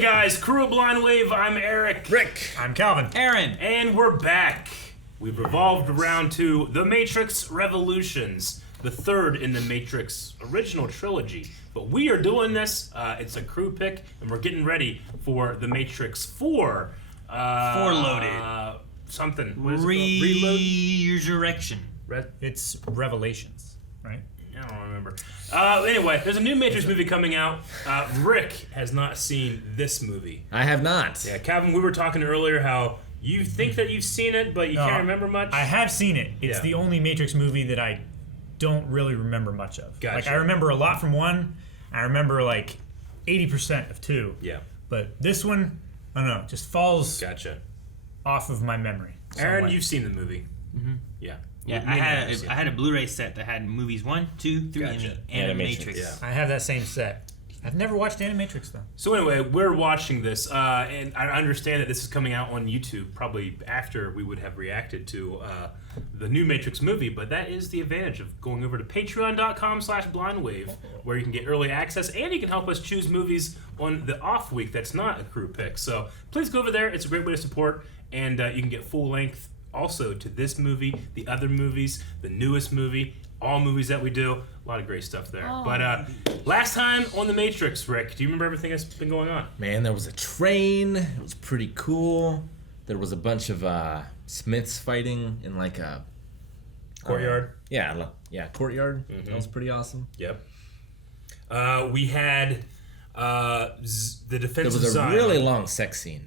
Hey guys, crew of Blind Wave, I'm Eric. Rick. I'm Calvin. Aaron. And we're back. We've revolved around to The Matrix Revolutions, the third in the Matrix original trilogy. But we are doing this, it's a crew pick, and we're getting ready for The Matrix 4. Four loaded. Something. What is it called? Resurrection. It's Revelations, right? I don't remember. Anyway, there's a new Matrix movie coming out. Rick has not seen this movie. I have not. Yeah, Calvin, we were talking earlier how you think that you've seen it, but you can't remember much. I have seen it. It's the only Matrix movie that I don't really remember much of. Gotcha. Like, I remember a lot from one. I remember, like, 80% of two. Yeah. But this one, I don't know, just falls off of my memory. Aaron, you've seen the movie. Mm-hmm. Yeah. Yeah, I had a Blu-ray set that had movies 1, 2, 3, and the Animatrix. Yeah. I have that same set. I've never watched Animatrix, though. So anyway, we're watching this, and I understand that this is coming out on YouTube probably after we would have reacted to the new Matrix movie, but that is the advantage of going over to patreon.com/blindwave, where you can get early access, and you can help us choose movies on the off week that's not a crew pick. So please go over there. It's a great way to support, and you can get full length also to this movie, the other movies, the newest movie, all movies that we do. A lot of great stuff there. But last time on The Matrix, Rick, do you remember everything that's been going on? Man, there was a train. It was pretty cool. There was a bunch of Smiths fighting in like a Courtyard? Courtyard. Mm-hmm. That was pretty awesome. Yep. We had the defense There was a really long sex scene.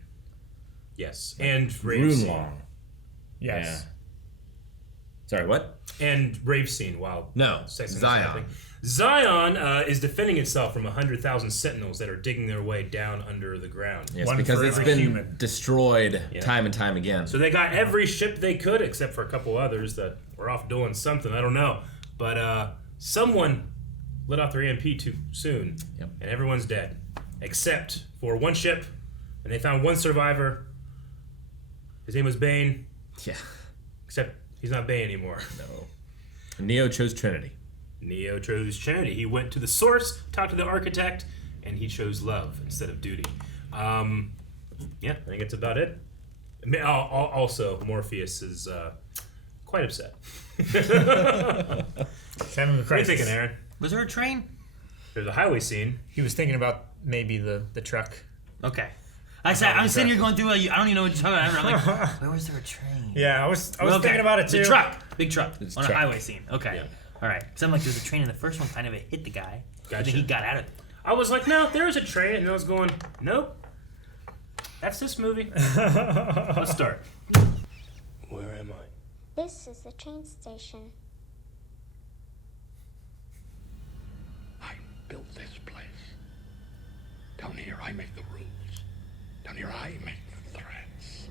Yes. And Rune long. Yes. Yeah. Sorry, what? And rave scene while Zion. Zion is defending itself from 100,000 sentinels that are digging their way down under the ground. Yes, because it's been destroyed time and time again. So they got every ship they could, except for a couple others that were off doing something. I don't know. But someone lit off their EMP too soon, and everyone's dead. Except for one ship, and they found one survivor. His name was Bane. Yeah. Except he's not Bane anymore. No. Neo chose Trinity. Neo chose Trinity. He went to the source, talked to the architect, and he chose love instead of duty. I think that's about it. Also, Morpheus is quite upset. What are you thinking, Aaron? Was there a train? There's a highway scene. He was thinking about maybe the truck. Okay. I'm sitting here going through. I don't even know what you're talking about. I'm like, where was there a train? Yeah, I was thinking about it too. The truck, big truck, It's on truck. a highway scene. Okay, all right. Because I'm like, there's a train in the first one, kind of it hit the guy, and then he got out of it. I was like, no, there is a train, and I was going, nope, that's this movie. Let's start. Where am I? This is the train station. I built this place. Down here, I make the rules. Down here, I make the threats.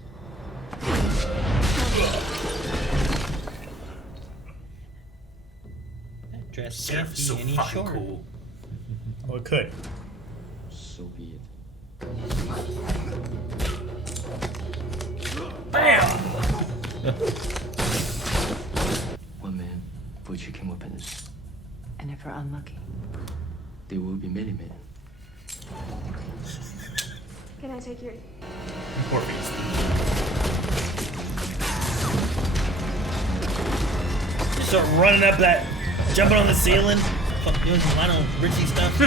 That dress Yeah, can't so be any fucking shorter. cool. Well, it could. So be it. Bam! One man for chicken weapons. And if we're unlucky, There will be many men. Can I take your... Morpheus. Just start running up that, jumping on the ceiling, doing some Lionel Richie stuff.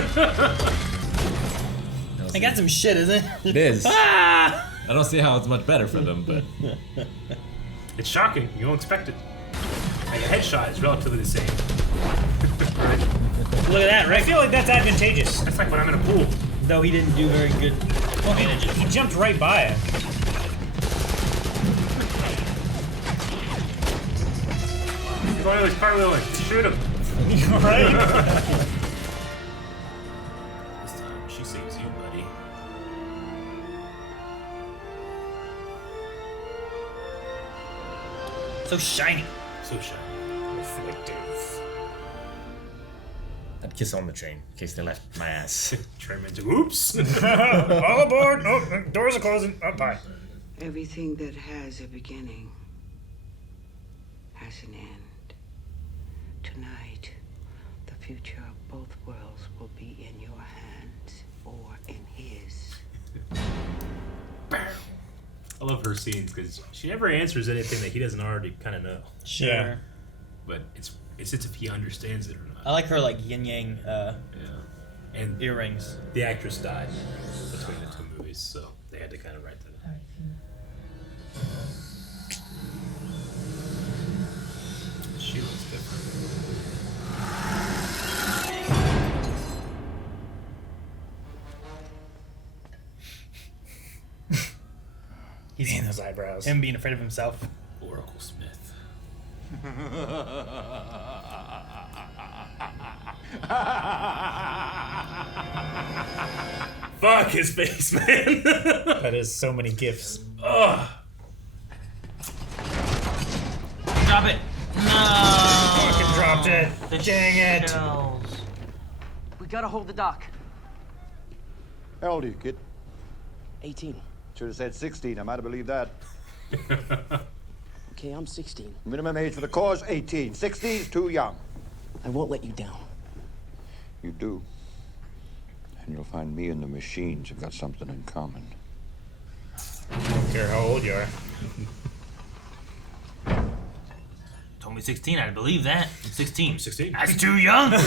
I got some shit, isn't it? It is. Ah! I don't see how it's much better for them, but It's shocking. You don't expect it. Like a headshot is relatively the same. Look at that, I right? feel like that's advantageous. That's like when I'm in a pool. Though he didn't do very good. Well, he jumped right by it. He's cartwheeling. Just shoot him. Right? This time, she saves you, buddy. So shiny. So shiny. Reflective. I'd kiss on the train in case they left my ass. Turn him into oops. All aboard! Oh, doors are closing. Oh, bye. Everything that has a beginning has an end. Tonight, the future of both worlds will be in your hands or in his. I love her scenes because she never answers anything that he doesn't already kind of know. Sure. Yeah. But it's if he understands it or not. I like her like yin yang And earrings. the actress died between the two movies, so they had to kind of write that. She looks different. He's Man, those eyebrows. him being afraid of himself. Oracle Smith. Fuck his face, man. That is so many gifts. Ugh. Drop it. No. Fucking dropped it. The Dang it. shells. We gotta hold the dock. How old are you, kid? 18. Should have said 16. I might have believed that. Okay, I'm 16. Minimum age for the cause, 18. 16's too young. I won't let you down. You do. And you'll find me and the machines have got something in common. I don't care how old you are. Told me 16. I believe that. I'm 16. 16? That's too young. I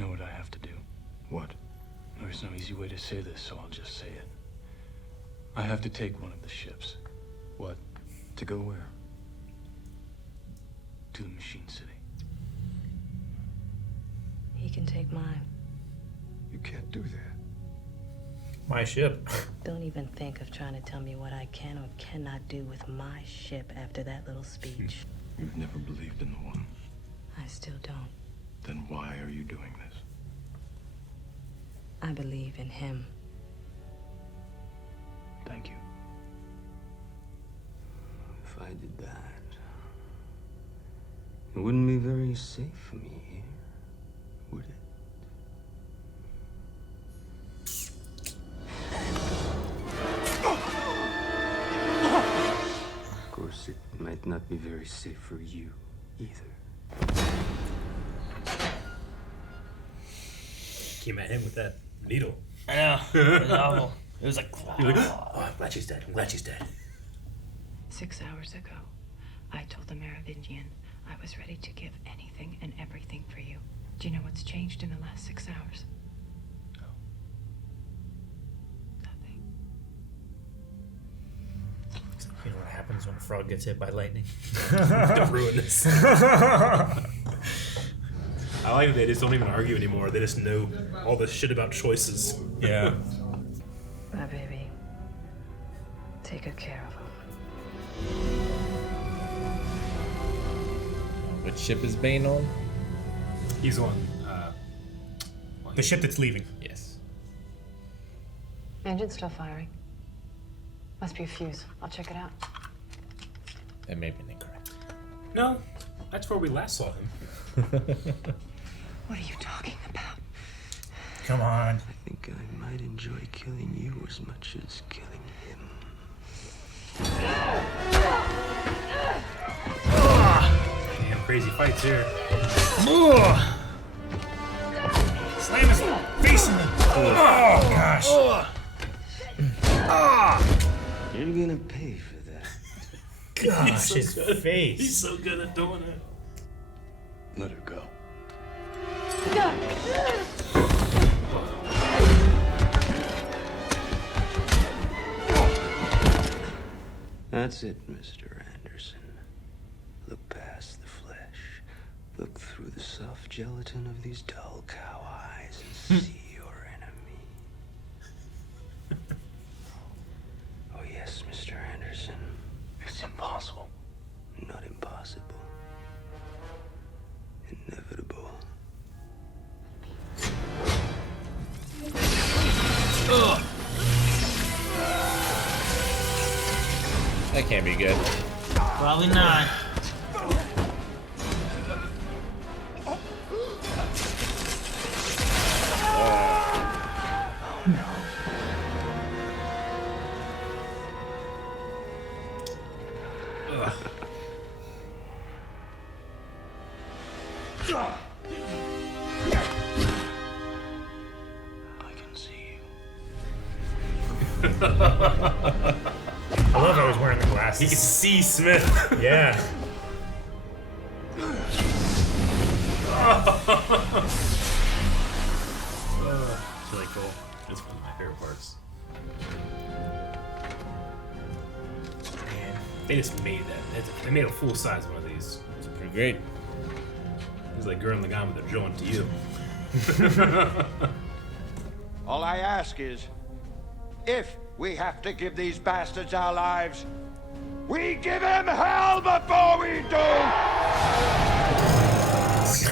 know what I have to do. What? There's no easy way to say this, so I'll just say it. I have to take one of the ships. What? To go where? To the Machine City. He can take mine. You can't do that. My ship. Don't even think of trying to tell me what I can or cannot do with my ship after that little speech. You've never believed in the one. I still don't. Then why are you doing this? I believe in him. Thank you. If I did that, it wouldn't be very safe for me here, would it? Of course, it might not be very safe for you either. Came at him with that needle. I know. It was awful. It was like. He was like, oh, I'm glad she's dead. I'm glad she's dead. 6 hours ago, I told the Merovingian I was ready to give anything and everything for you. Do you know what's changed in the last 6 hours? No. Nothing. You know what happens when a frog gets hit by lightning? Don't ruin this. I like that they just don't even argue anymore. They just know all this shit about choices. Yeah. My baby. Take good care of him. Which ship is Bane on? He's on. The ship that's leaving. Yes. Engine's still firing. Must be a fuse. I'll check it out. That may be incorrect. No, that's where we last saw him. What are you talking about? Come on. I think I might enjoy killing you as much as killing him. Damn crazy fights here. Slam his face in the. Oh, gosh. You're gonna pay for that. Gosh, his face. He's so good at doing it. Let her go. That's it, Mr. Anderson. Look past the flesh. Look through the soft gelatin of these dull cow eyes and see your enemy. Oh, yes, Mr. Anderson. It's impossible. Not impossible. Inevitable. That can't be good. Probably not. I can see you. I love how he's wearing the glasses. He can see Smith. Yeah. It's really cool. It's one of my favorite parts. Man, they just made that. They made a full size one of these. It's pretty great. It's like Gurren Lagann with a joint to you. All I ask is, if we have to give these bastards our lives, we give them hell before we do!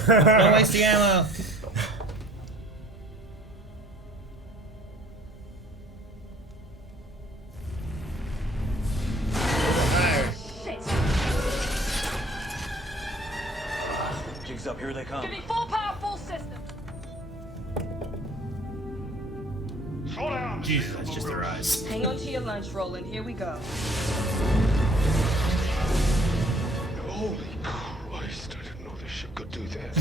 Don't waste the ammo. Jigs up, here they come. Give me full power, full system. Jesus, that's just their eyes. Hang on to your lunch, Roland. Here we go. Holy Christ, I didn't know this ship could do that.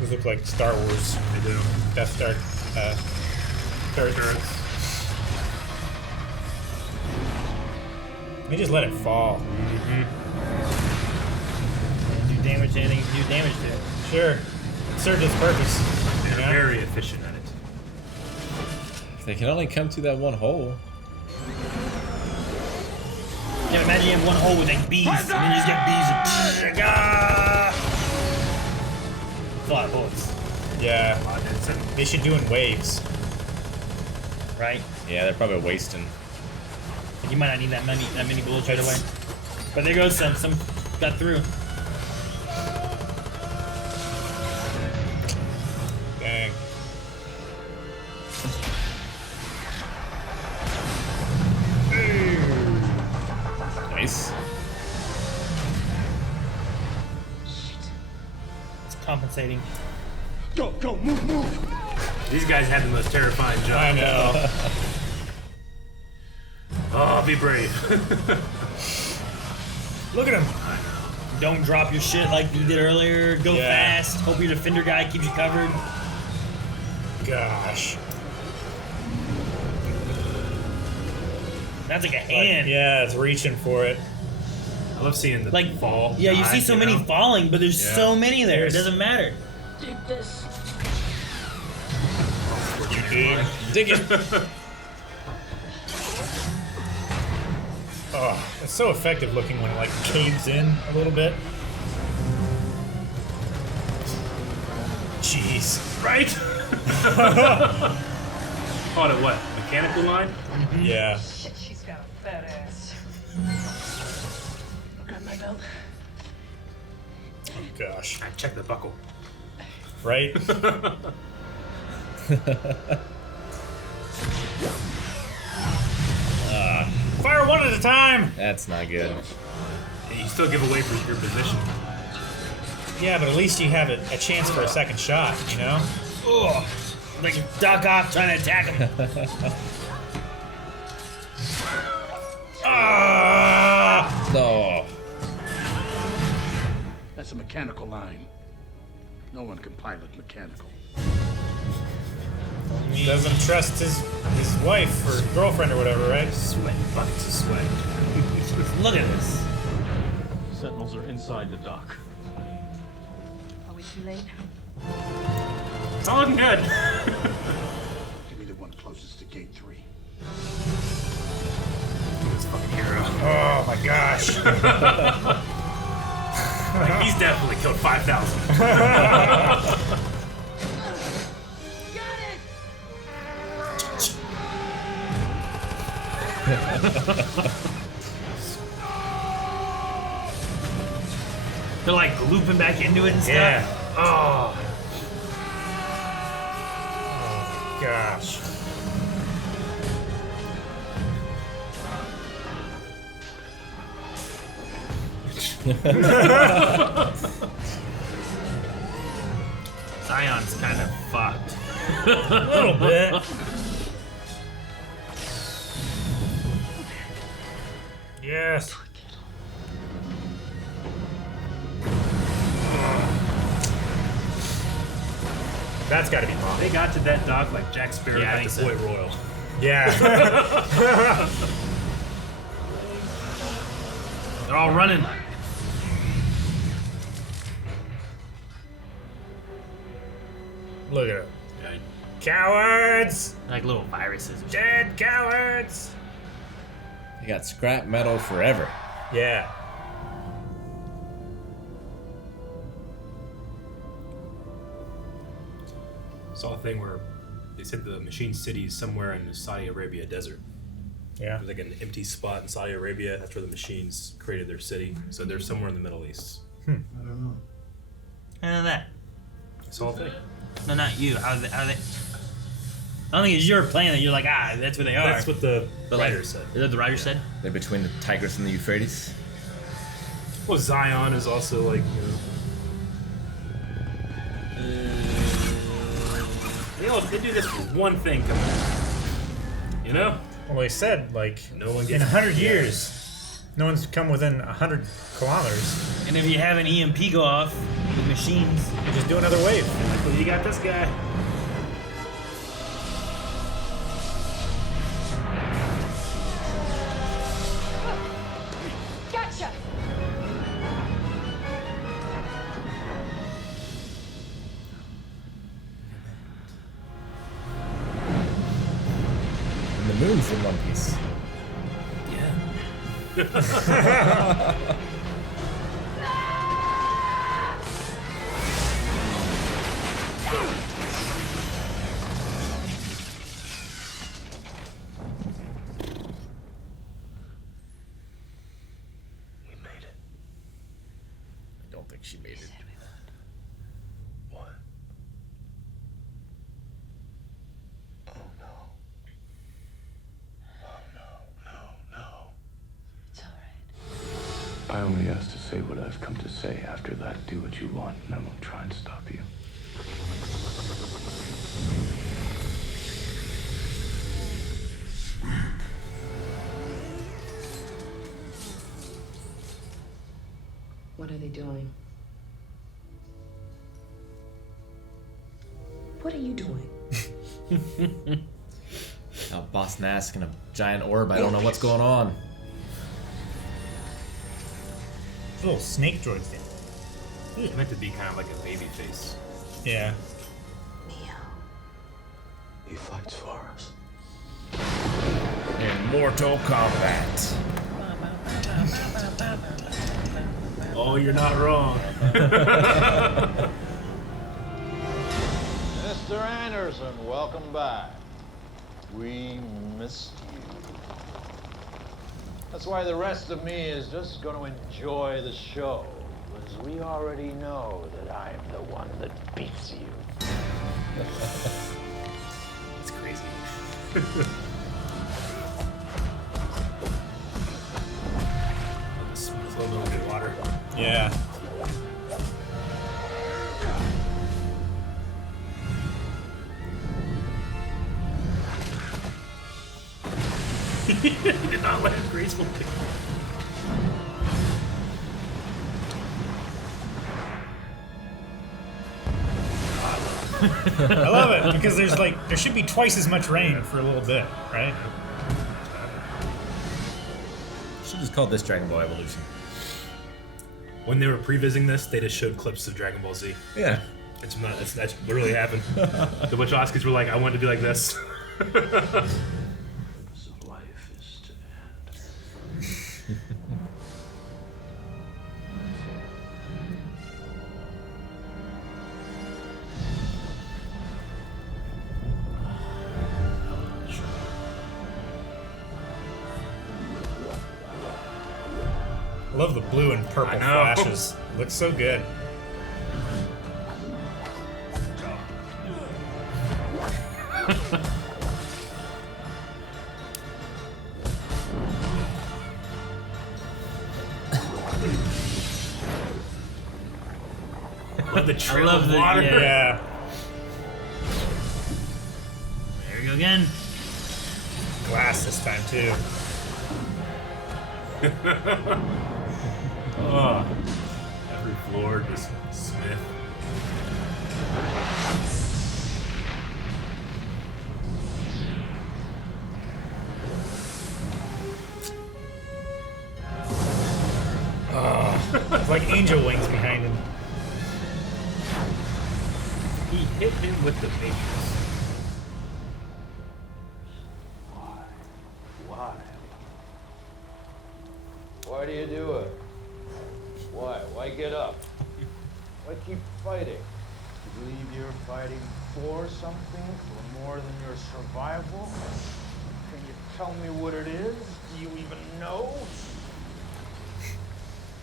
These look like Star Wars. They do. Death Star turrets. They just let it fall. Do damage to anything you can do damage to. Sure. It served its purpose. They're you know? very efficient at it. They can only come through that one hole. Yeah, imagine you have one hole with like bees, and then you just get bees and a lot of bullets. Yeah. They should do in waves. Right? Yeah, they're probably wasting. Like you might not need that many bullets right away. But there goes some. Some got through. Dang. Nice. It's compensating. Go, move! These guys have the most terrifying job. I know. Oh, be brave. Look at him. Don't drop your shit like you did earlier. Go Yeah. fast. Hope your defender guy keeps you covered. Gosh. That's like a hand. Yeah, it's reaching for it. I love seeing the Like fall. Yeah, you die, see so many know? falling, but there's Yeah. so many there. There's- It doesn't matter. Dig this. Dig it. Oh, it's so effective looking when it like caves in a little bit. Jeez. Right? Called it what? Mechanical line? Yeah. Shit, she's got a fat ass. Grab my belt. Oh, gosh. I check the buckle. Right? Fire one at a time! That's not good. And you still give away for your position. Yeah, but at least you have a chance for a second shot, you know? Ugh. Like Doc Ock trying to attack him. Ah! No. That's a mechanical line. No one can pilot mechanical. He doesn't trust his wife or girlfriend or whatever, right? Sweat. Buckets of sweat. Look at this. Sentinels are inside the dock. Are we too late? It's all looking good. Give me the one closest to gate 3. This fucking hero. Oh my gosh. Like, he's definitely killed 5,000. They're like looping back into it and stuff. Yeah. Oh. Oh gosh. Zion's kind of fucked. A little bit. Yes. That's got to be Bond. They got to that dock like Jack Sparrow Yeah, I got to think Boy so. Royal. Yeah. They're all running. Look at it. Cowards! Like little viruses. Dead cowards! They got scrap metal forever. Yeah. Saw a thing where they said the Machine City is somewhere in the Saudi Arabia desert. Yeah. There's like an empty spot in Saudi Arabia. That's where the machines created their city. So they're somewhere in the Middle East. I don't know that. Saw a thing. No, not you. How they? I don't think it's your plan that you're like, that's where they are. That's what the But writer like, said. Is that the writer said? They're between the Tigris and the Euphrates. Well, Zion is also like, they do this for one thing coming up. You know? Well, they said, like, No one in gets 100 years, no one's come within 100 kilometers. And if you have an EMP go off with machines, you just do another wave. Like, well, you got this guy. Gotcha! And the moon's in one piece. Yeah. I don't think she made it. What? Oh no. Oh no. It's all right. I only asked to say what I've come to say. After that, do what you want, and I won't try and stop you. What are they doing? What are you doing? Now, Boss Nask in a giant orb. I don't know what's going on. It's a little snake droid thing. It's meant to be kind of like a baby face. Yeah. He fights for us. In Mortal Kombat. Oh, you're not wrong. Mr. Anderson, welcome back. We missed you. That's why the rest of me is just going to enjoy the show, because we already know that I'm the one that beats you. It's crazy. Slow moving water. Yeah. He did not land gracefully. I love it because there should be twice as much rain for a little bit, right? Should just call this Dragon Ball Evolution. When they were pre-visiting this, they just showed clips of Dragon Ball Z. Yeah. That's literally happened. The Wachowskis were like, I want it to be like this. Life is to end. I love the blue and purple I know. flashes. Looks so good. Love the I trail love of the water. Yeah. There we go again. Glass this time too. Every floor just Smith. angel wings behind him. He hit him with the Matrix. Why? Why do you do it? Why? Why get up? Why keep fighting? You believe you're fighting for something, for more than your survival? Can you tell me what it is? Do you even know?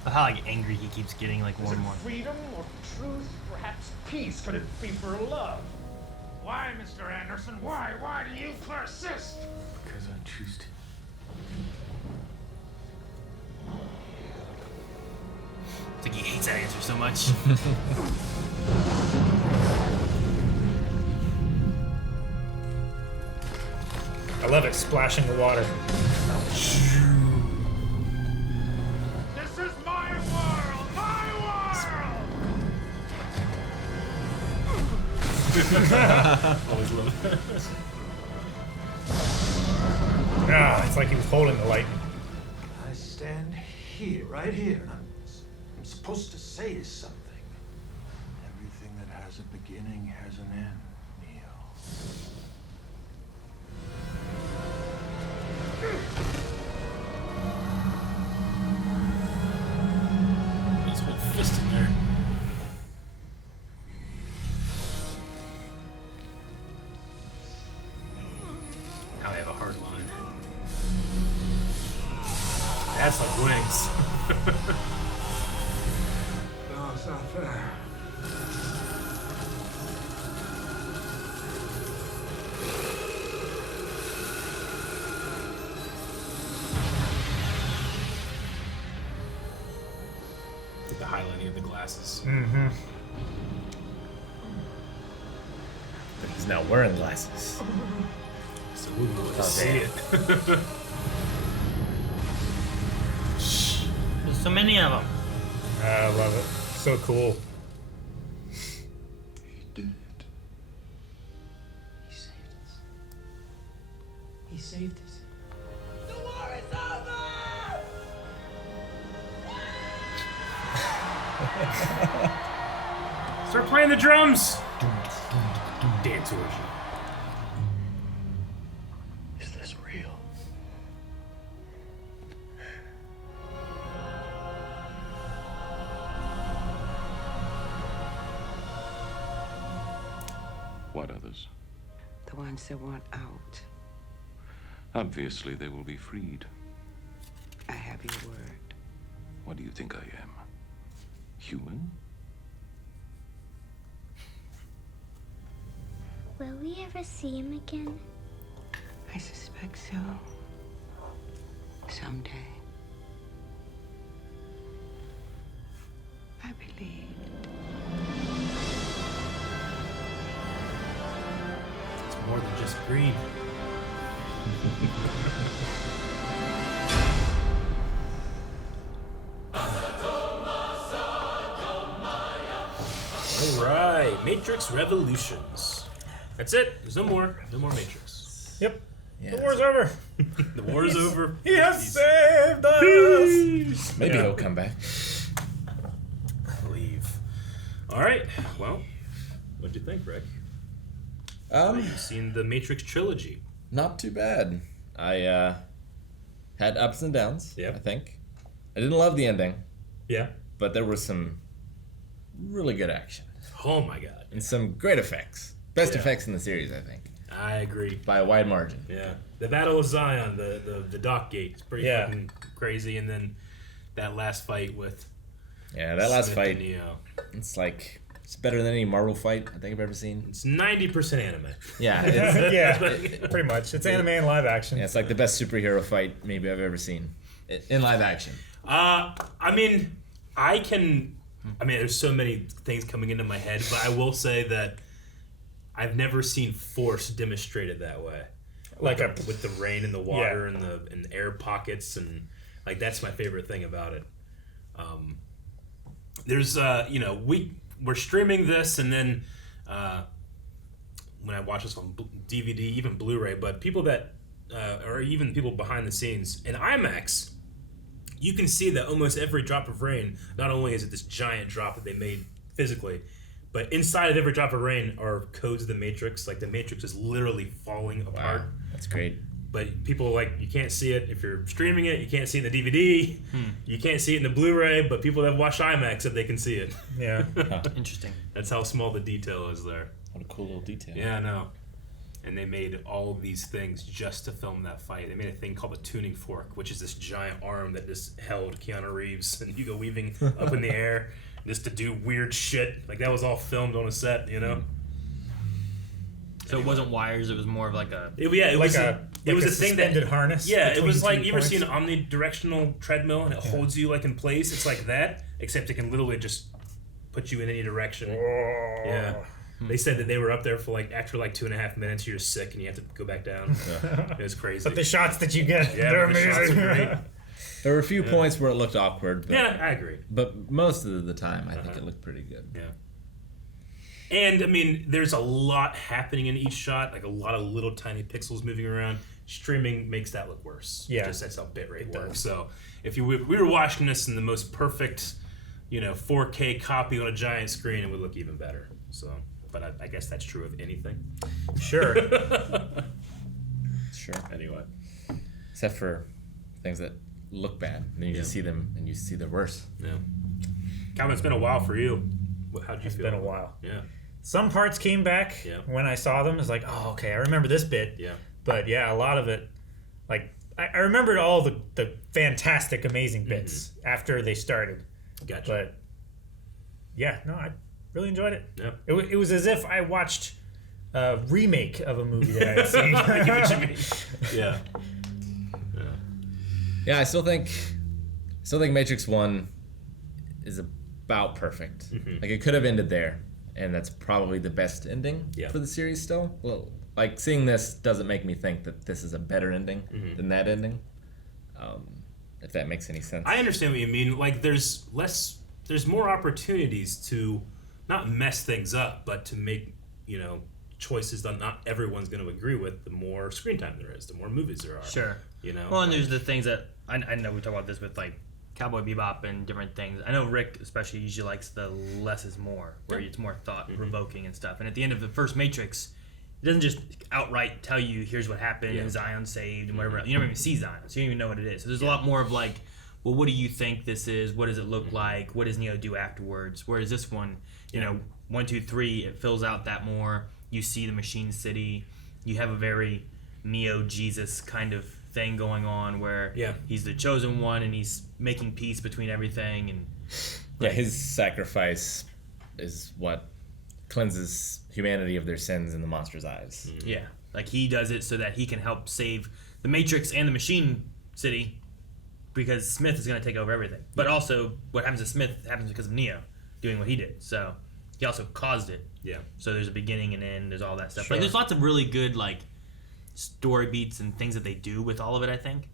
How like angry he keeps getting, like more Is it and more. freedom or truth? Perhaps peace? Could it be for love? Why, Mr. Anderson? Why? Why do you persist? Because I choose to. It's like he hates that answer so much. I love it, splashing the water. This is my world! My world! Always love it. Ah, it's like he was holding the lightning. I stand here, right here, and I'm supposed to say something. Everything that has a beginning has an end, Neo. He's whole fist in there. Now I have a hard line. That's like wings. No, it's not fair. The highlighting of the glasses. Mm-hmm. But he's now wearing glasses. So we will Oh, see damn. it. There's so many of them. I love it. So cool. He did it. He saved us. He saved us. Start playing the drums. Dance orgy. Is this real? What others? The ones that want out. Obviously, they will be freed. I have your word. What do you think I am? Human? Will we ever see him again? I suspect so. Someday. I believe. It's more than just green. All right, Matrix Revolutions. That's it. There's no more. No more Matrix. Yep. Yeah. The war's over. The war is over. He has saved us. Maybe Yeah. he'll come back. I believe. All right. Well, what'd you think, Rick? You've seen the Matrix trilogy. Not too bad. I had ups and downs. Yep. I think. I didn't love the ending, Yeah. but there was some really good action Oh my God. and some great effects. Best Yeah. effects in the series, I think, I agree. by a wide margin. Yeah. The Battle of Zion, the dock gate, is pretty Yeah. fucking crazy, and then that last fight with Yeah, that last Smith fight, and Neo. it's like it's better than any Marvel fight I think I've ever seen. It's 90% anime. Yeah, it's, Yeah, pretty much. It's anime and live action. yeah, it's like the best superhero fight maybe I've ever seen in live action. I mean, there's so many things coming into my head, but I will say that I've never seen force demonstrated that way. With the rain and the water and the air pockets, and like that's my favorite thing about it. There's we're streaming this, and then when I watch this on DVD, even Blu-ray, but people that or even people behind the scenes in IMAX, you can see that almost every drop of rain, not only is it this giant drop that they made physically, but inside of every drop of rain are codes of the Matrix. Like the Matrix is literally falling apart. Wow, that's great. But people you can't see it if you're streaming it. You can't see it in the DVD. You can't see it in the Blu-ray. But people that watch IMAX said they can see it. Yeah. Interesting. That's how small the detail is there. What a cool little detail. Yeah, I know. And they made all of these things just to film that fight. They made a thing called a tuning fork, which is this giant arm that just held Keanu Reeves and Hugo Weaving up in the air just to do weird shit. Like that was all filmed on a set, you know. So it wasn't wires; it was more of like a. It was a thing that harness. Yeah, it was like you ever points. seen an omnidirectional treadmill and it holds you like in place. It's like that, except it can literally just put you in any direction. Yeah. They said that they were up there for after 2.5 minutes, you're sick and you have to go back down. It was crazy. But the shots that you get, they're the shots amazing. are great. There were a few points where it looked awkward. But, Yeah, I agree. But most of the time, I think it looked pretty good. Yeah. And I mean, there's a lot happening in each shot, like a lot of little tiny pixels moving around. Streaming makes that look worse. Yeah. Just that's how bitrate works. So if we were watching this in the most perfect, 4K copy on a giant screen, it would look even better. So, but I guess that's true of anything. Sure. Sure. Anyway. Except for things that look bad. And then you just see them and you see they're worse. Yeah. Calvin, it's been a while for you. How'd you It's feel? been a while. Yeah. Some parts came back when I saw them. It's like, oh, okay, I remember this bit. Yeah. But yeah, a lot of it, I remembered all the fantastic, amazing bits after they started. Gotcha. But yeah, no, I really enjoyed it. Yeah. It was as if I watched a remake of a movie that I had seen. I get what you mean. Yeah. Yeah, I still think Matrix 1 is about perfect. Like it could have ended there, and that's probably the best ending for the series still. Well, like seeing this doesn't make me think that this is a better ending than that ending. If that makes any sense. I understand what you mean. Like there's more opportunities to not mess things up, but to make, choices that not everyone's going to agree with. The more screen time there is, the more movies there are. Sure. Well, and there's the things that I know we talk about this with Cowboy Bebop and different things. I know Rick especially usually likes the less is more, where it's more thought provoking and stuff. And at the end of the first Matrix, it doesn't just outright tell you here's what happened and Zion saved and whatever. You never even see Zion, so you don't even know what it is. So there's a lot more of well, what do you think this is? What does it look like? What does Neo do afterwards? Whereas this one, 1, 2, 3, it fills out that more. You see the Machine City. You have a very Neo Jesus kind of thing going on where he's the chosen one and he's making peace between everything. And his sacrifice is what cleanses humanity of their sins in the monster's eyes. Yeah, he does it so that he can help save the Matrix and the Machine City, because Smith is going to take over everything. But also, what happens to Smith happens because of Neo doing what he did. So he also caused it. Yeah. So there's a beginning and end. There's all that stuff. Sure. There's lots of really good story beats and things that they do with all of it. I think,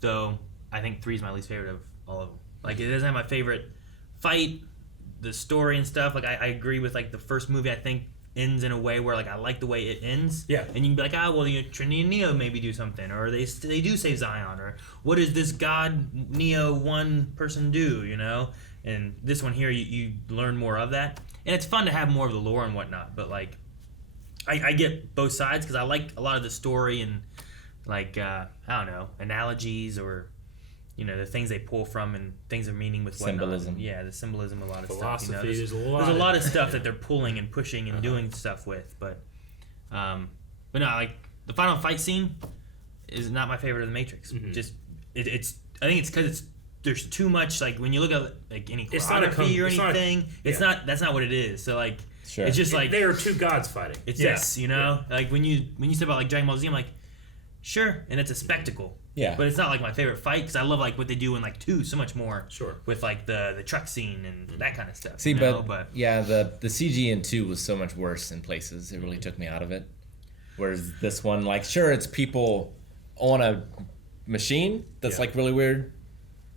though, I think 3 is my least favorite of all of them. It doesn't have my favorite fight, the story and stuff. I agree with the first movie. I think ends in a way where I like the way it ends. Yeah. And you can be well, Trinity and Neo maybe do something, or they do save Zion, or what does this God Neo one person do? And this one here, you learn more of that, and it's fun to have more of the lore and whatnot. But I get both sides because I like a lot of the story and I don't know, analogies or the things they pull from and things of meaning with whatnot. Symbolism. Yeah, the symbolism, a lot of Philosophy, stuff. there's a There's a lot of stuff that they're pulling and pushing and doing stuff with. But no, the final fight scene is not my favorite of the Matrix. Just it's I think it's because there's too much when you look at any choreography or anything. That's not what it is. So Sure. it's just they are two gods fighting. It's this, when you say about Dragon Ball Z, I'm sure, and it's a spectacle. Yeah. But it's not my favorite fight because I love what they do in 2 so much more. Sure. With the truck scene and that kind of stuff. See, but yeah, the CG in 2 was so much worse in places. It really took me out of it. Whereas this one, sure, it's people on a machine that's really weird,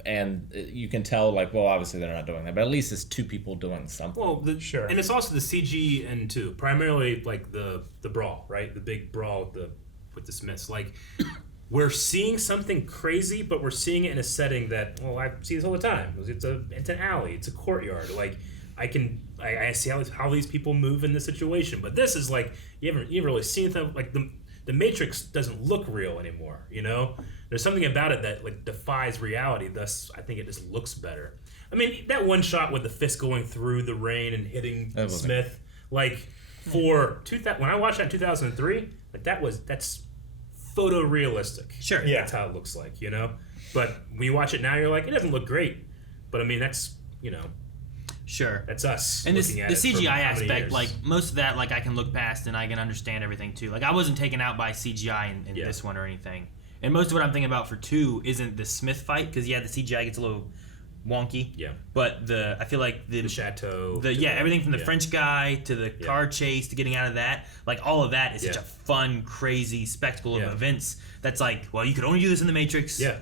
and you can tell well, obviously they're not doing that, but at least it's 2 people doing something. Well, sure. And it's also the CG in 2, primarily the brawl, right? The big brawl with the Smiths. we're seeing something crazy, but we're seeing it in a setting that, well, I see this all the time. It's an alley, it's a courtyard. Like, I see how these people move in this situation, but this is like you haven't really seen them. Like the Matrix doesn't look real anymore. You know, there's something about it that like defies reality. Thus, I think it just looks better. I mean, that one shot with the fist going through the rain and hitting Smith, like when I watched that in 2003, like that's photorealistic. Sure, yeah, that's how it looks like, you know. But when you watch it now, you're like, it doesn't look great. But I mean, that's, you know. Sure. That's us. And the for CGI how many aspect, years. like most of that, like I can look past and I can understand everything too. Like I wasn't taken out by CGI in this one or anything. And most of what I'm thinking about for 2 isn't the Smith fight, because the CGI gets a little wonky. Yeah. But I feel like the chateau. Everything from the French guy to the car chase to getting out of that, like all of that is such a fun, crazy spectacle of events. That's like, well, you could only do this in the Matrix. Yeah.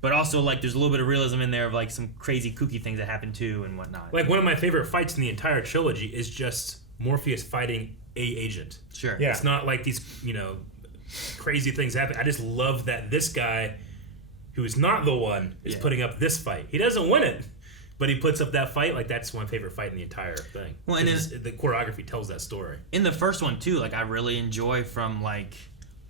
But also, like, there's a little bit of realism in there of, like, some crazy kooky things that happen, too, and whatnot. Like, one of my favorite fights in the entire trilogy is just Morpheus fighting a agent. Sure. Yeah. It's not like these, you know, crazy things happen. I just love that this guy, who is not the one, is putting up this fight. He doesn't win it, but he puts up that fight. Like, that's my favorite fight in the entire thing. Well, and the choreography tells that story. In the first one, too, like, I really enjoy from, like,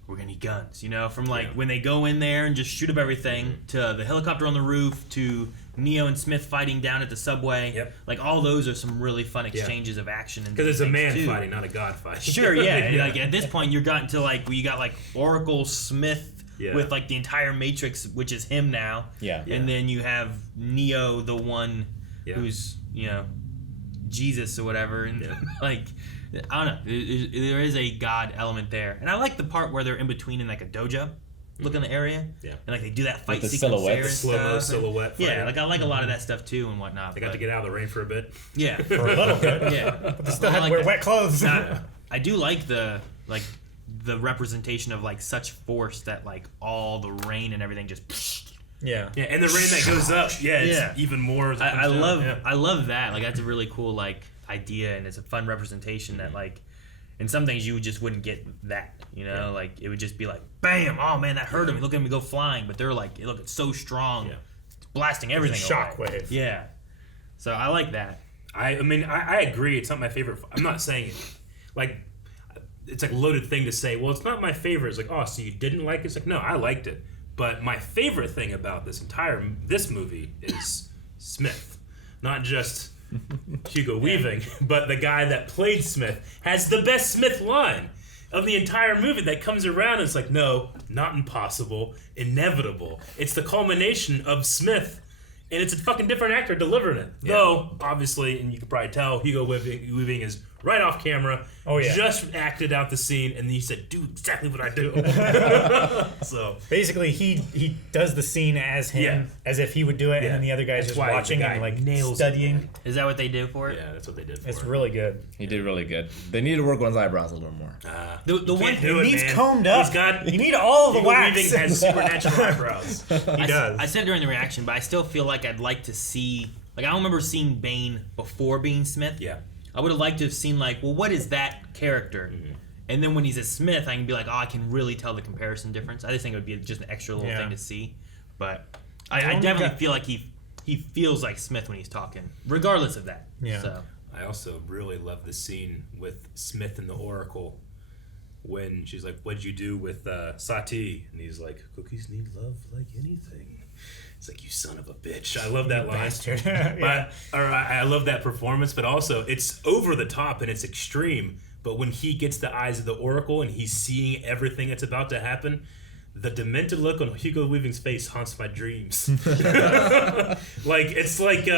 we're gonna need guns, you know, from like when they go in there and just shoot up everything to the helicopter on the roof to Neo and Smith fighting down at the subway. Yep. Like all those are some really fun exchanges of action. Because it's a man fighting, not a god fight. Sure, yeah. And like at this point, you're gotten to like where you got like Oracle Smith with like the entire Matrix, which is him now. Yeah. And then you have Neo, the one who's Jesus or whatever, and like. I don't know. There is a god element there, and I like the part where they're in between in like a dojo, looking the area, and like they do that fight with the sequence there, silhouettes, slow-mo silhouette. Yeah, like I like a lot of that stuff too and whatnot. They got to get out of the rain for a bit. Yeah, for a little bit. Yeah, but they still had to wear wet clothes. I do like the representation of like such force that like all the rain and everything just. Yeah, and the rain that goes up. Yeah, it's even more. I love that. Like that's a really cool like idea, and it's a fun representation that like in some things you just wouldn't get that, you know, like it would just be like bam, oh man, that hurt him, look at me go flying, but they're like, look, it's so strong, it's blasting everything away. Shockwave. So I like that. I mean I agree, it's not my favorite. I'm not saying it like it's like a loaded thing to say, well, it's not my favorite. It's like, oh, so you didn't like it? It's like, no, I liked it, but my favorite thing about this movie is Smith, not just Hugo Weaving, but the guy that played Smith has the best Smith line of the entire movie that comes around and it's like, no, not impossible, inevitable. It's the culmination of Smith, and it's a fucking different actor delivering it. Though, obviously, and you can probably tell, Hugo Weaving is right off camera, just acted out the scene, and he said, do exactly what I do. So basically, he does the scene as him, as if he would do it, and then the other guy's just watching and like studying. Is that what they do for it? Yeah, that's what they did for It's really good. He did really good. They need to work on his eyebrows a little more. The one he needs combed up. You need all the Hugo wax. Weaving has supernatural eyebrows. He does. I said during the reaction, but I still feel like I'd like to see. Like I don't remember seeing Bane before being Smith. Yeah. I would have liked to have seen like, well, what is that character? And then when he's a Smith, I can be like, oh, I can really tell the comparison difference. I just think it would be just an extra little thing to see. But I definitely feel like he feels like Smith when he's talking, regardless of that. Yeah. So. I also really love the scene with Smith and the Oracle when she's like, what'd you do with Sati? And he's like, cookies need love like anything. It's like, you son of a bitch. I love that line. Bastard. I love that performance, but also it's over the top and it's extreme. But when he gets the eyes of the Oracle and he's seeing everything that's about to happen, the demented look on Hugo Weaving's face haunts my dreams. Like it's like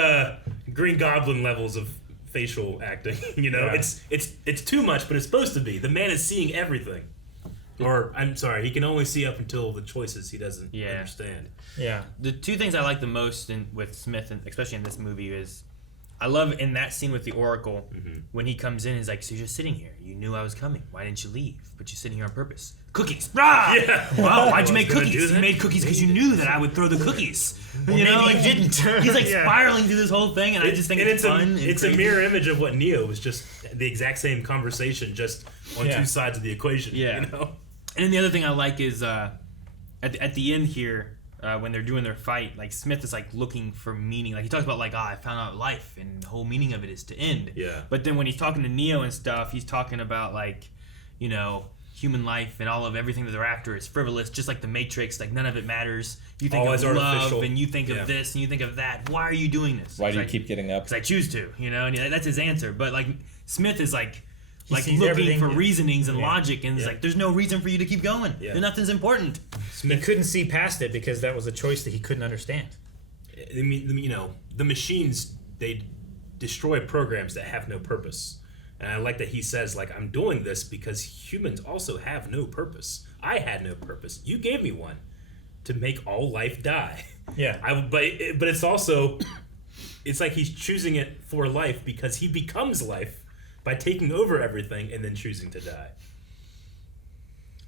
Green Goblin levels of facial acting. You know, it's too much, but it's supposed to be. The man is seeing everything. Or, I'm sorry, he can only see up until the choices he doesn't understand. Yeah. The two things I like the most with Smith, and especially in this movie, is I love in that scene with the Oracle when he comes in. He's like, "So you're just sitting here. You knew I was coming. Why didn't you leave? But you're sitting here on purpose. Cookies. Rah! Yeah. Wow. Why'd you make cookies? You made cookies because you knew that I would throw the cookies. Well, you know, maybe like he didn't. He's like spiraling through this whole thing, and I just think it's fun. It's a mirror image of what Neo was, just the exact same conversation, just on two sides of the equation. Yeah. You know. And then the other thing I like is at the end here, when they're doing their fight, like Smith is like looking for meaning. Like he talks about like, I found out life and the whole meaning of it is to end. Yeah. But then when he's talking to Neo and stuff, he's talking about like, human life and all of everything that they're after is frivolous, just like the Matrix. Like none of it matters. You think Always of love artificial. and you think of this and you think of that. Why are you doing this? Why do you keep getting up? Because I choose to, and that's his answer. But like Smith is like sees looking everything. for reasonings and Yeah. logic, and it's like there's no reason for you to keep going. Yeah. Nothing's important. He couldn't see past it because that was a choice that he couldn't understand. I mean, the machines, they destroy programs that have no purpose. And I like that he says, like, I'm doing this because humans also have no purpose. I had no purpose. You gave me one to make all life die. Yeah. But it's also, it's like he's choosing it for life because he becomes life by taking over everything and then choosing to die.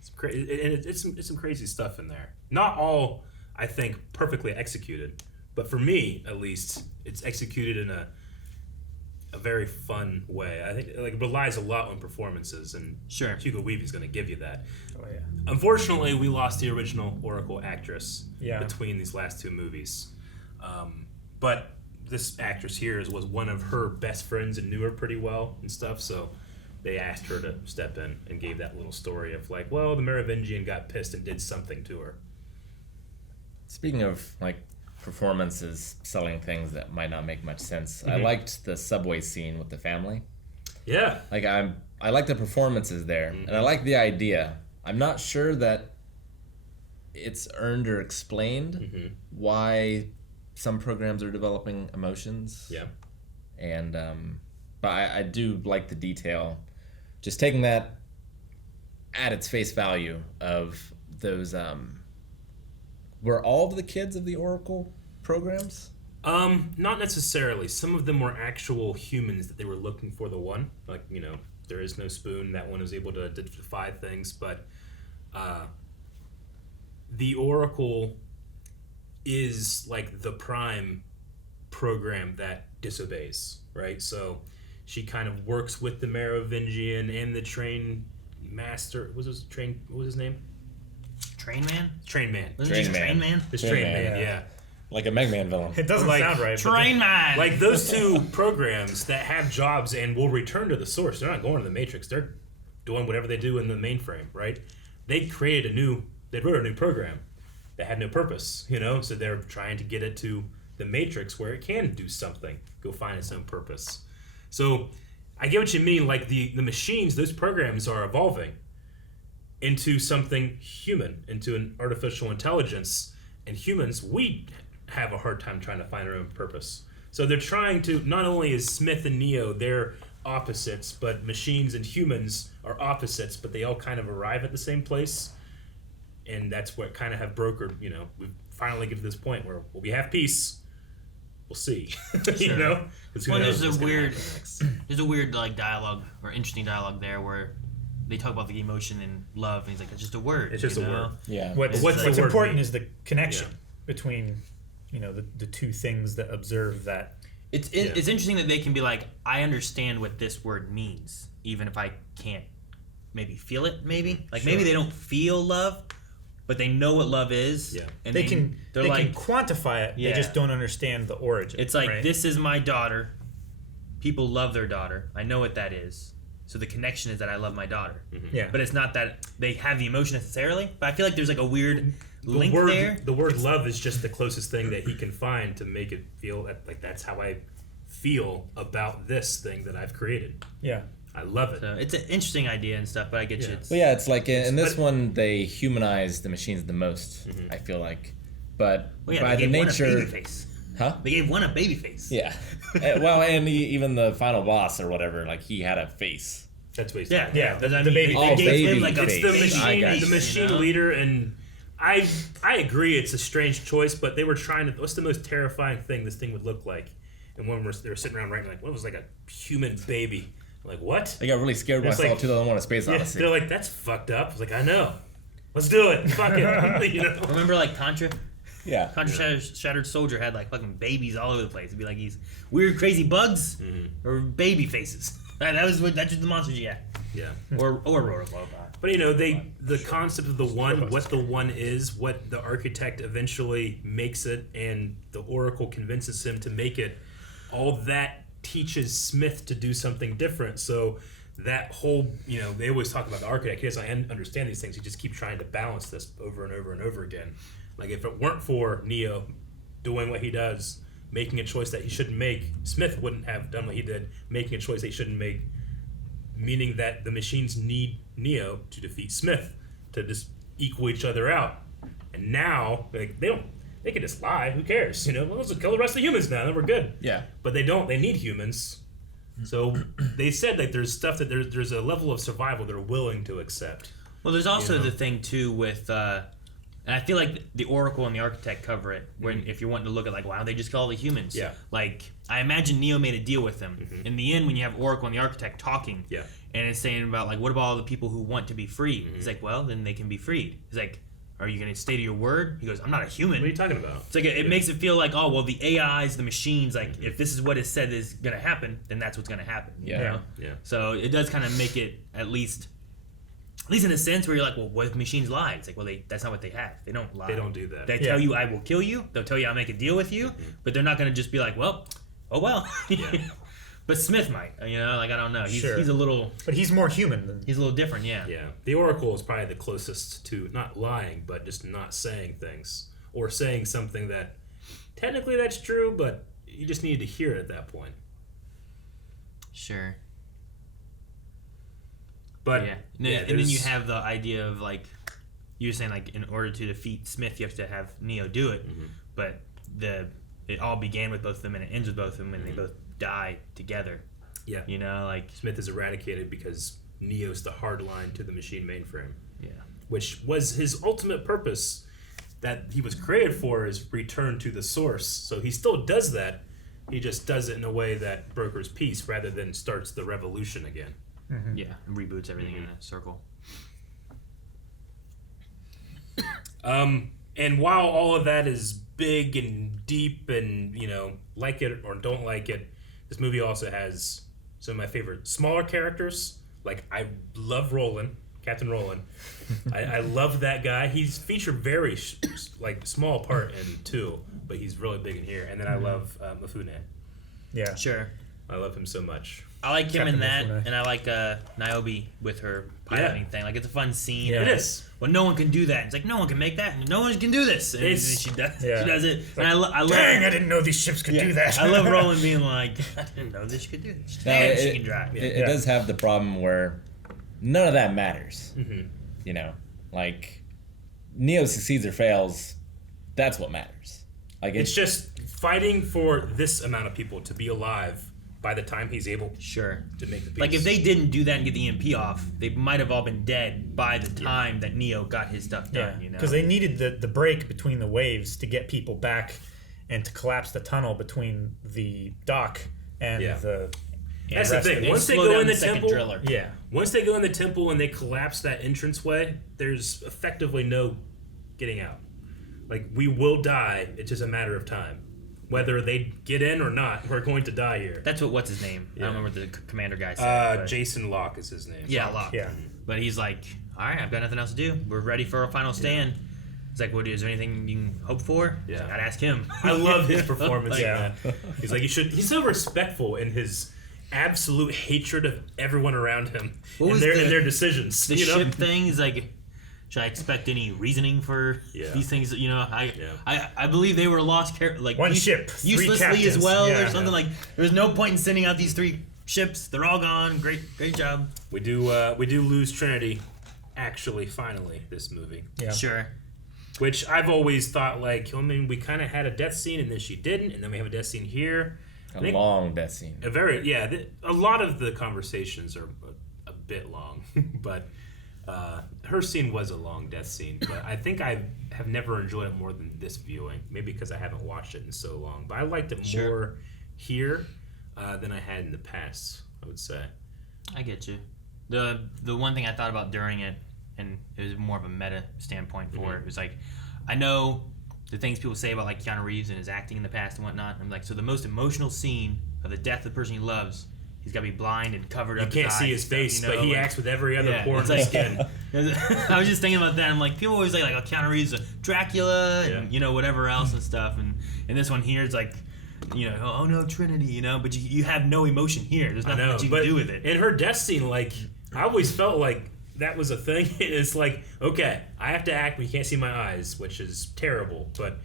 It's crazy. And it's some crazy stuff in there. Not all, I think, perfectly executed. But for me, at least, it's executed in a very fun way. I think it relies a lot on performances, and sure, Hugo Weaving's going to give you that. Oh yeah. Unfortunately, we lost the original Oracle actress Yeah. between these last two movies. But this actress here was one of her best friends and knew her pretty well and stuff, so they asked her to step in and gave that little story of like, well, the Merovingian got pissed and did something to her. Speaking of like performances selling things that might not make much sense, I Mhm. liked the subway scene with the family. Yeah. Like I like the performances there, and I like the idea. I'm not sure that it's earned or explained why some programs are developing emotions. Yeah. And but I do like the detail. Just taking that at its face value of those were all of the kids of the Oracle programs? Not necessarily. Some of them were actual humans that they were looking for the one. Like, there is no spoon. That one is able to defy things. But the Oracle is like the prime program that disobeys, right? So she kind of works with the Merovingian and the train master. What was his name? Train Man? Train Man. Wasn't he Train Man? This Train Man, yeah. Like a Mega Man villain. It doesn't sound right. Train Man! Like those two programs that have jobs and will return to the source. They're not going to the Matrix. They're doing whatever they do in the mainframe, right? They wrote a new program that had no purpose, so they're trying to get it to the Matrix where it can do something, go find its own purpose. So I get what you mean. Like the machines, those programs are evolving into something human, into an artificial intelligence. And humans, we have a hard time trying to find our own purpose. So they're trying to, not only is Smith and Neo, they're opposites, but machines and humans are opposites, but they all kind of arrive at the same place. And that's what kind of have brokered, we finally get to this point where we have peace. We'll see. Sure. Well, there's a weird like dialogue or interesting dialogue there where they talk about the emotion and love, and he's like, it's just a word. It's just a word. Yeah. What's word important mean? is the connection between, the two things that observe that. It's interesting that they can be like, I understand what this word means, even if I can't maybe feel it. Maybe maybe they don't feel love, but they know what love is. Yeah. And they can quantify it. Yeah. They just don't understand the origin. It's like, right? this is my daughter. People love their daughter. I know what that is. So the connection is that I love my daughter. Yeah. But it's not that they have the emotion necessarily. But I feel like there's like a weird link word, there. The word love is just the closest thing that he can find to make it feel like that's how I feel about this thing that I've created. Yeah. I love it. So it's an interesting idea and stuff, but I get you. Well, yeah, it's like in this one they humanize the machines the most. I feel like, but by the nature, one a baby face. Huh? They gave one a baby face. Yeah. Well, and even the final boss or whatever, like he had a face. That's what he's Yeah, talking yeah. about. The baby. Oh, baby It's face. the machine leader, and I agree it's a strange choice, but they were trying to. What's the most terrifying thing this thing would look like? And when they were sitting around writing, like, what was like a human baby? I'm like, what? I got really scared when I saw 2001: A Space Odyssey. They're like, that's fucked up. I was like, I know. Let's do it. Fuck it. Remember like Contra? Yeah. Contra Shattered Soldier had like fucking babies all over the place. It'd be like these weird, crazy bugs or baby faces. That's just the monsters you got. Yeah. Or Rotoclo. But the concept of the one, what the one is, what the architect eventually makes it, and the Oracle convinces him to make it, all that teaches Smith to do something different. So that whole, they always talk about the architect. He doesn't understand these things. He just keeps trying to balance this over and over and over again. Like if it weren't for Neo doing what he does, making a choice that he shouldn't make, Smith wouldn't have done what he did, making a choice that he shouldn't make, meaning that the machines need Neo to defeat Smith to just equal each other out. And now, they can just lie. Who cares? Well, let's kill the rest of the humans now, then we're good. Yeah. But they don't. They need humans. So they said that there's stuff that there's a level of survival they're willing to accept. Well, there's also the thing too with, and I feel like the Oracle and the Architect cover it. When if you're wanting to look at why don't they just kill all the humans? Yeah. Like I imagine Neo made a deal with them. In the end, when you have Oracle and the Architect talking, and it's saying about what about all the people who want to be freed? He's like, well, then they can be freed. He's like, are you going to stay to your word? He goes, I'm not a human. What are you talking about? It's like it makes it feel like, oh well, the AIs, the machines, if this is what is said is going to happen, then that's what's going to happen. You know? Yeah. So it does kind of make it at least in a sense where you're like, well, what if machines lie? It's like, well, that's not what they have. They don't lie. They don't do that. They tell you, I will kill you. They'll tell you, I'll make a deal with you. But they're not going to just be like, well, oh well. But Smith might, I don't know. He's a little... But he's more human. He's a little different, yeah. Yeah. The Oracle is probably the closest to not lying, but just not saying things. Or saying something that, technically that's true, but you just needed to hear it at that point. Sure. But, and then you have the idea of, you were saying, in order to defeat Smith, you have to have Neo do it. But it all began with both of them, and it ends with both of them, and they both die together. Yeah. Smith is eradicated because Neo's the hard line to the machine mainframe. Yeah. Which was his ultimate purpose that he was created for, is return to the source. So he still does that. He just does it in a way that brokers peace rather than starts the revolution again. Yeah, and reboots everything in a circle. And while all of that is big and deep and, like it or don't like it, this movie also has some of my favorite smaller characters. I love Roland, Captain Roland. I love that guy. He's featured very small part in 2, but he's really big in here. And then I love Mifune. Yeah. Sure. I love him so much. I like him Captain in that, Mifune. And I like Niobe with her piloting thing. It's a fun scene. Yeah. It is. Well, no one can do that. It's like, no one can make that. No one can do this. And she does. Yeah. She does it. And I love. Dang, I didn't know these ships could do that. I love Roland being like, I didn't know this could do this. Damn, she can drive. It does have the problem where none of that matters. Neo succeeds or fails. That's what matters. It's just fighting for this amount of people to be alive by the time he's able to make the peace. If they didn't do that and get the EMP off, they might have all been dead by the time that Neo got his stuff done. Because they needed the break between the waves to get people back and to collapse the tunnel between the dock and the... That's the thing. Once they go in the temple, yeah. Once they go in the temple and they collapse that entranceway, there's effectively no getting out. We will die. It's just a matter of time. Whether they get in or not, we're going to die here. That's what's his name? I don't remember what the commander guy said. Jason Locke is his name. Yeah, Locke. Yeah. But he's like, all right, I've got nothing else to do. We're ready for a final stand. It's like, is there anything you can hope for? Yeah. I'd ask him. I love his performance in that. He's like, he's so respectful in his absolute hatred of everyone around him and their decisions. The ship thing is like, should I expect any reasoning for these things? I believe they were lost, one ship, uselessly as well, or something like. There was no point in sending out these 3 ships. They're all gone. Great job. We do lose Trinity, actually, finally, this movie. Yeah, sure. Which I've always thought, we kind of had a death scene, and then she didn't, and then we have a death scene here. A long death scene. A lot of the conversations are a bit long, but. Her scene was a long death scene, but I think I have never enjoyed it more than this viewing. Maybe because I haven't watched it in so long. But I liked it more here than I had in the past, I would say. I get you. The one thing I thought about during it, and it was more of a meta standpoint for it, was I know the things people say about Keanu Reeves and his acting in the past and whatnot. I'm like, so the most emotional scene of the death of the person he loves he's got to be blind and covered You up. can't see his face, but he acts with every other pore in his skin. I was just thinking about that. I'm like, people always like Keanu Reeves, Dracula, and whatever else and stuff. And this one here is like, oh no, Trinity, but you have no emotion here. There's nothing that you can do with it. In her death scene, like, I always felt like that was a thing. It's like, okay, I have to act when you can't see my eyes, which is terrible. But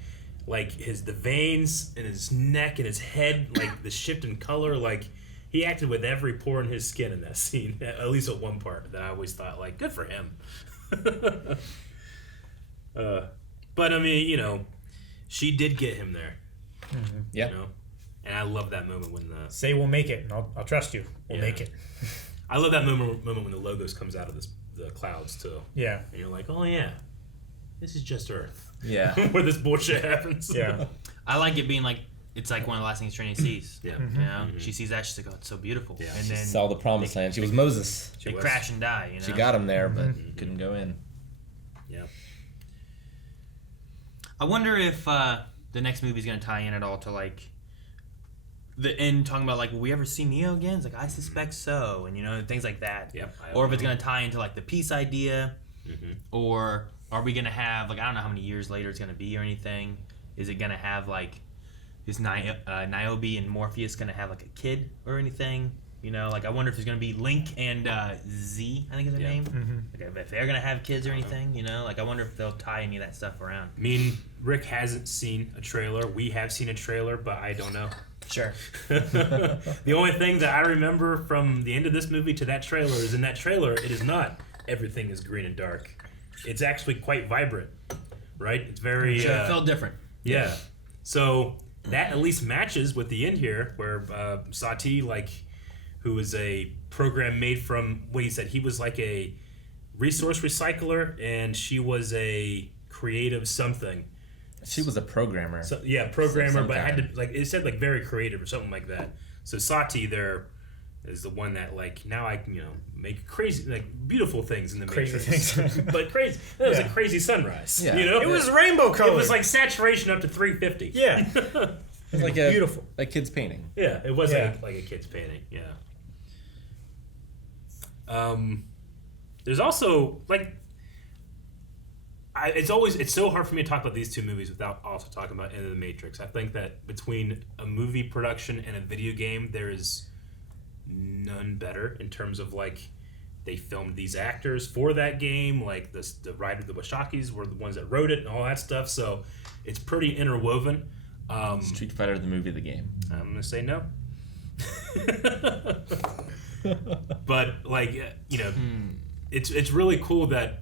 like the veins in his neck and his head, like the shift in color, like he acted with every pore in his skin in that scene. At least at one part that I always thought, like, good for him. But I mean, she did get him there. Mm-hmm. Yeah. And I love that moment when the say we'll make it, and I'll trust you. We'll make it. I love that moment when the logos comes out of the clouds too. Yeah. And you're like, oh yeah, this is just Earth. Yeah. Where this bullshit happens. Yeah. I like it being like it's like one of the last things Trinity sees. Yeah. She sees that, she's like, oh, it's so beautiful. Yeah. And She then saw the promised land. She was Moses. They crash and die. She got him there, but couldn't go in. Yeah. I wonder if the next movie's gonna tie in at all to like the end, talking about like, will we ever see Neo again? It's like, I suspect so, and things like that. Yep. Or if it's gonna tie into like the peace idea, or are we gonna have like, I don't know how many years later it's gonna be or anything. Is it gonna have like is Niobe and Morpheus gonna have like a kid or anything? Like I wonder if there's gonna be Link and Z, I think is their name. Like if they're gonna have kids or anything, Like I wonder if they'll tie any of that stuff around. I mean, Rick hasn't seen a trailer. We have seen a trailer, but I don't know. Sure. The only thing that I remember from the end of this movie to that trailer is in that trailer, it is not everything is green and dark. It's actually quite vibrant, right? It's very... Sure, it felt different. Yeah. So that at least matches with the end here, where Sati, like, who is a program made from what he said, he was like a resource recycler, and she was a creative something. She was a programmer. So, yeah, programmer, but had to, like, it said like very creative or something like that. So Sati there is the one that, like, now I can, make crazy, like, beautiful things in the Crazy Matrix. things. But crazy. That was a crazy sunrise. Yeah. It was rainbow colored. It was like saturation up to 350. Yeah. It was like beautiful. Like kids painting. Yeah, it was like a kid's painting. Yeah. There's also like, it's so hard for me to talk about these two movies without also talking about End of the Matrix. I think that between a movie production and a video game, there is none better in terms of like they filmed these actors for that game. Like the writer, the Wachowskis were the ones that wrote it and all that stuff. So it's pretty interwoven. Street Fighter, the movie, the game. I'm gonna say no. But like it's really cool that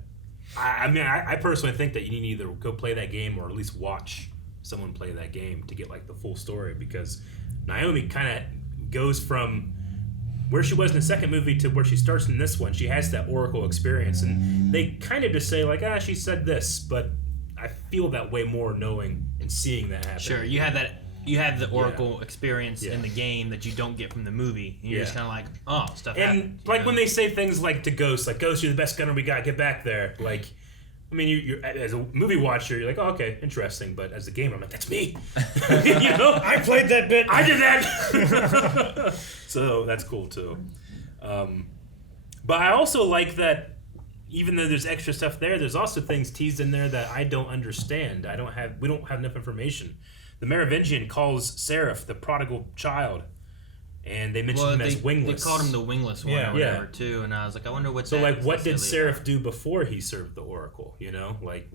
I personally think that you need to either go play that game or at least watch someone play that game to get like the full story, because Naomi kind of goes from where she was in the second movie to where she starts in this one. She has that Oracle experience, and they kind of just say like, she said this, but I feel that way more knowing and seeing that happen. Sure, you have that. You have the Oracle experience in the game that you don't get from the movie. And you're just kind of like, oh, stuff happened. And like when they say things like to Ghost, like, Ghost, you're the best gunner we got, get back there. Like, I mean, you're as a movie watcher, you're like, oh, okay, interesting. But as a gamer, I'm like, that's me. I played that bit. I did that. So that's cool too. But I also like that even though there's extra stuff there, there's also things teased in there that I don't understand. We don't have enough information. The Merovingian calls Seraph the prodigal child, and they mentioned him as wingless. They called him the wingless one or whatever too, and I was like, I wonder what. So like, what did Seraph do before he served the Oracle? Like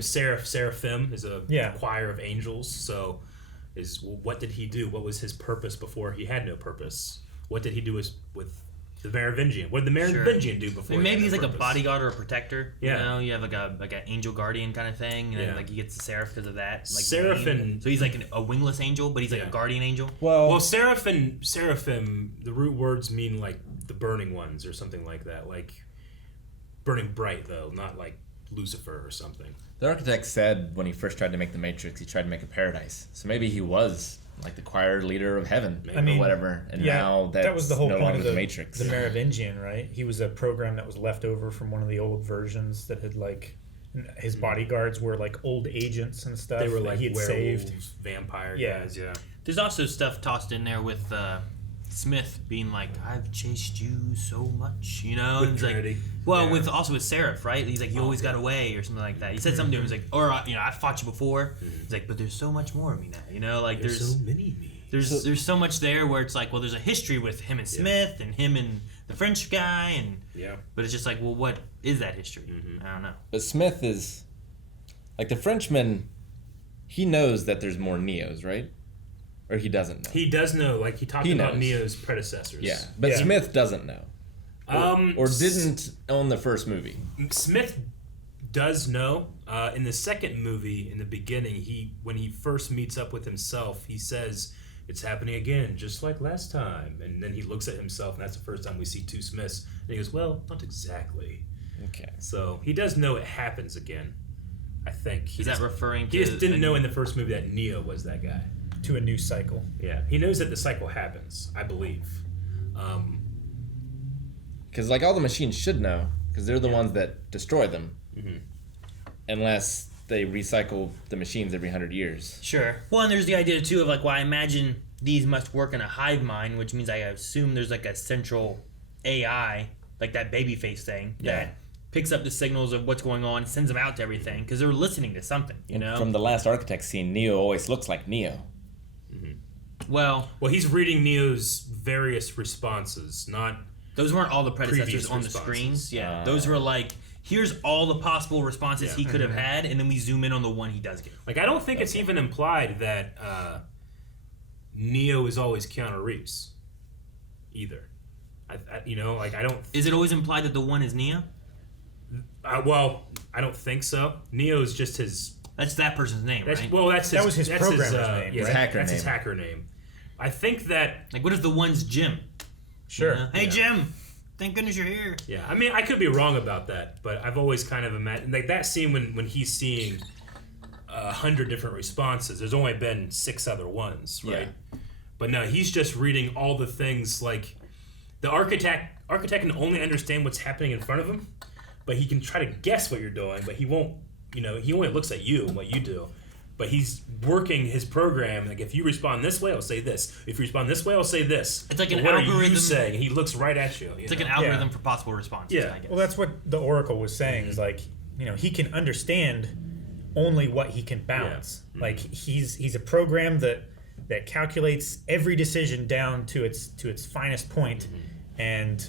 Seraphim is a choir of angels. So what did he do? What was his purpose before he had no purpose? What did he do with the Merovingian? What did the Merovingian do before? Maybe he's like a bodyguard or a protector. Yeah, you have like an angel guardian kind of thing, and then like he gets the Seraph because of that. Like Seraphim. So he's like a wingless angel, but he's like a guardian angel. Well, Seraphim. The root words mean like the burning ones or something like that. Like burning bright, though, not like Lucifer or something. The architect said when he first tried to make the Matrix, he tried to make a paradise. So maybe he was like the choir leader of heaven or whatever. And now that was the whole no point of the Matrix. The Merovingian, right? He was a program that was left over from one of the old versions that had like his bodyguards were like old agents and stuff. They were like he had werewolves, saved. vampire guys. Yeah. There's also stuff tossed in there with Smith being like, "I've chased you so much," you know, With and it's like, Trinity. well, Yeah. with also with Seraph, right? He's like, "You always got away," or something like that. He said something to him. He's like, "Or I fought you before." He's like, "But there's so much more of me now," you know, like There's so many me. There's so much there where it's like, well, there's a history with him and Smith and him and the French guy, and but it's just like, well, what is that history? I don't know. But Smith is like the Frenchman. He knows that there's more Neos, right? Or he doesn't know. He does know, like he talked He about knows. Neo's predecessors. Yeah, but Smith doesn't know. Or didn't own the first movie. Smith does know. In the second movie, in the beginning, when he first meets up with himself, he says, "It's happening again, just like last time." And then he looks at himself, and that's the first time we see two Smiths. And he goes, "Well, not exactly." Okay. So he does know it happens again. I think. Is that referring to? He just didn't know in the first movie that Neo was that guy. To a new cycle. Yeah, he knows that the cycle happens, I believe. Because like all the machines should know, because they're the ones that destroy them. Mm-hmm. Unless they recycle the machines every 100 years. Sure. Well, and there's the idea too of like, well, I imagine these must work in a hive mind, which means I assume there's like a central AI, like that babyface thing that picks up the signals of what's going on, sends them out to everything because they're listening to something. You know. From the last Architect scene, Neo always looks like Neo. Well, he's reading Neo's various responses, not. Those weren't all the predecessors previous on the responses. screens. Yeah, those were like, here's all the possible responses he could have had, and then we zoom in on the one he does get. Like, I don't think it's even implied that Neo is always Keanu Reeves, either. I don't. Is it always implied that the one is Neo? Well, I don't think so. Neo is just his. That's that person's name, right? Well, that's his, that was his that's programmer's his, name. Yeah, His hacker that's name. his hacker name. I think that. Like, what if the one's Jim? Sure. You know? Hey, Jim. Thank goodness you're here. Yeah, I mean, I could be wrong about that, but I've always kind of imagined like that scene when he's seeing 100 different responses. There's only been 6 other ones, right? Yeah. But no, he's just reading all the things. Like the architect can only understand what's happening in front of him, but he can try to guess what you're doing, but he won't. You know, he only looks at you and what you do. But he's working his program. Like, if you respond this way, I'll say this. If you respond this way, I'll say this. It's like an what algorithm. Are you saying? And he looks right at you. It's like an algorithm for possible responses. Yeah. I guess. Well, that's what the Oracle was saying. Is like, he can understand only what he can bounce. Yeah. Like he's a program that calculates every decision down to its finest point, and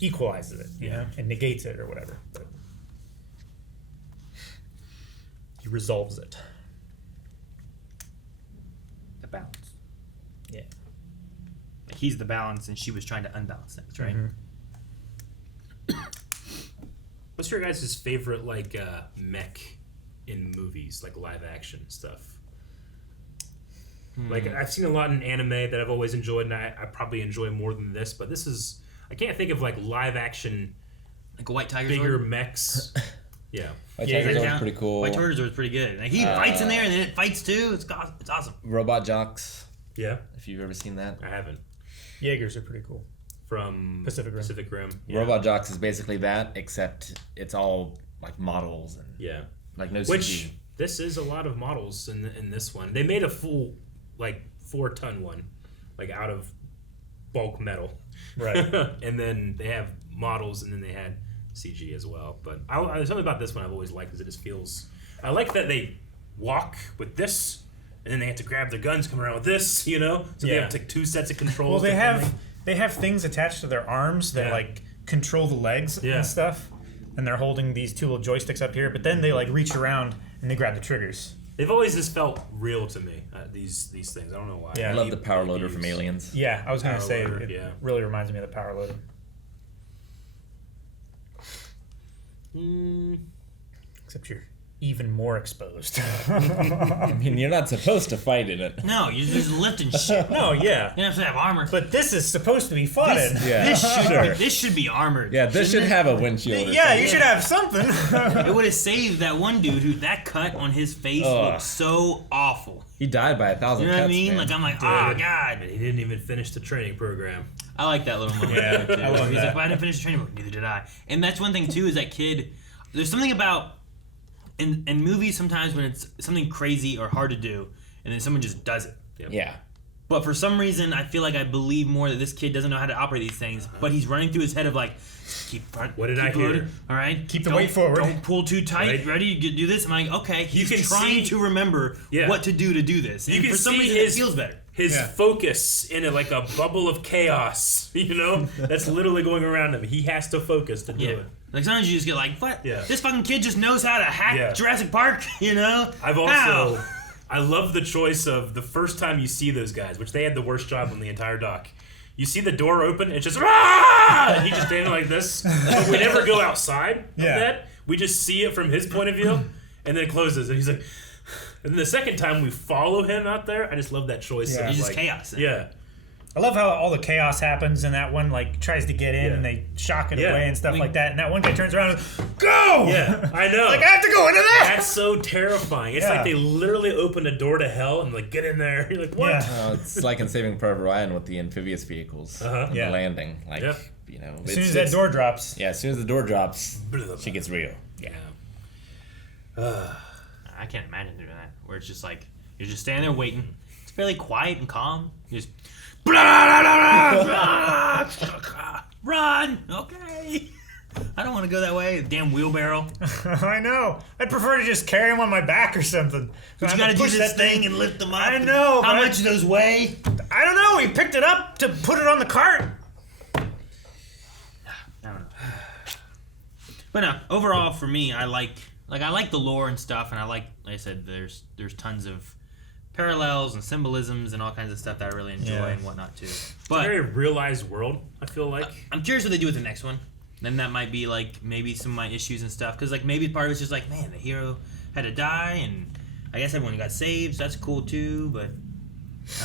equalizes it, you know, and negates it or whatever. But he resolves it. The balance. Yeah. Like he's the balance, and she was trying to unbalance things, right? What's your guys' favorite mech in movies, like live action stuff? Like, I've seen a lot in anime that I've always enjoyed, and I probably enjoy more than this. But this is, I can't think of like live action, like a White Tiger bigger Sword? mechs. Yeah, White Tiger Sword was pretty cool. White Tiger Sword was pretty good. Like he fights in there, and then it fights too. It's awesome. Robot Jocks. Yeah, if you've ever seen that, I haven't. Jaegers are pretty cool. From Pacific Rim. Yeah. Robot Jocks is basically that, except it's all like models and like no CG. Which this is a lot of models in this one. They made a full 4-ton one, like out of bulk metal, right? And then they have models, and then they had CG as well. But there's something about this one I've always liked, because it just feels. I like that they walk with this, and then they have to grab their guns, come around with this, you know. So they have like 2 sets of controls. Well, they have things attached to their arms that like control the legs and stuff, and they're holding these 2 little joysticks up here. But then they like reach around and they grab the triggers. They've always just felt real to me. These things. I don't know why. Yeah, I love the power loader from Aliens. Yeah, I was gonna say loader, it really reminds me of the power loader. Except you're even more exposed. I mean, you're not supposed to fight in it. No, you're just lifting shit. No, yeah. You don't have to have armor. But this is supposed to be fought in. Yeah, This should be armored. Yeah, this should have a windshield. Yeah, you should have something. It would have saved that one dude who that cut on his face looked so awful. He died by 1,000 You know cuts, what I mean? man. Like, I'm like, oh, God. And he didn't even finish the training program. I like that little moment. Yeah, too. I love He's that. like, well, I didn't finish the training program. Neither did I. And that's one thing, too, is that kid. There's something about, in movies sometimes when it's something crazy or hard to do, and then someone just does it. Yeah. But for some reason, I feel like I believe more that this kid doesn't know how to operate these things. But he's running through his head of like, what did I hear? All right, keep the weight forward. Don't pull too tight. Right. Ready? You do this. I'm like, okay. He's can trying to remember what to do this. You And can for some see reason, it feels better. His focus in it, like a bubble of chaos. That's literally going around him. He has to focus to do it. Like sometimes you just get like, what? Yeah. This fucking kid just knows how to hack Jurassic Park. I've also. I love the choice of the first time you see those guys, which they had the worst job on the entire dock. You see the door open, it's just and he just standing like this. But we never go outside of that. We just see it from his point of view, and then it closes, and he's like. And then the second time we follow him out there, I just love that choice. Yeah. It's just chaos. Yeah. I love how all the chaos happens, and that one like tries to get in, and they shock it away and stuff like that. And that one guy turns around and go. Yeah, I know. Like I have to go into there. That's so terrifying. It's like they literally opened a door to hell and like get in there. You're like, what? Yeah. It's like in Saving Private Ryan with the amphibious vehicles, the landing. Like, as soon as that door drops. Yeah, as soon as the door drops, she gets real. Yeah. I can't imagine doing that. Where it's just like you're just standing there waiting. It's fairly quiet and calm. You just run. Okay. I don't want to go that way. Damn wheelbarrow. I know. I'd prefer to just carry him on my back or something. But you gotta do this thing and lift them up. I know. How much do those weigh? I don't know. He picked it up to put it on the cart. I don't know. But no, overall for me, I like the lore and stuff, and like I said, there's tons of parallels and symbolisms and all kinds of stuff that I really enjoy and whatnot too. But it's a very realized world, I feel like. I'm curious what they do with the next one. Then that might be like maybe some of my issues and stuff, because like maybe part of it's just like, man, the hero had to die, and I guess everyone got saved, so that's cool too. But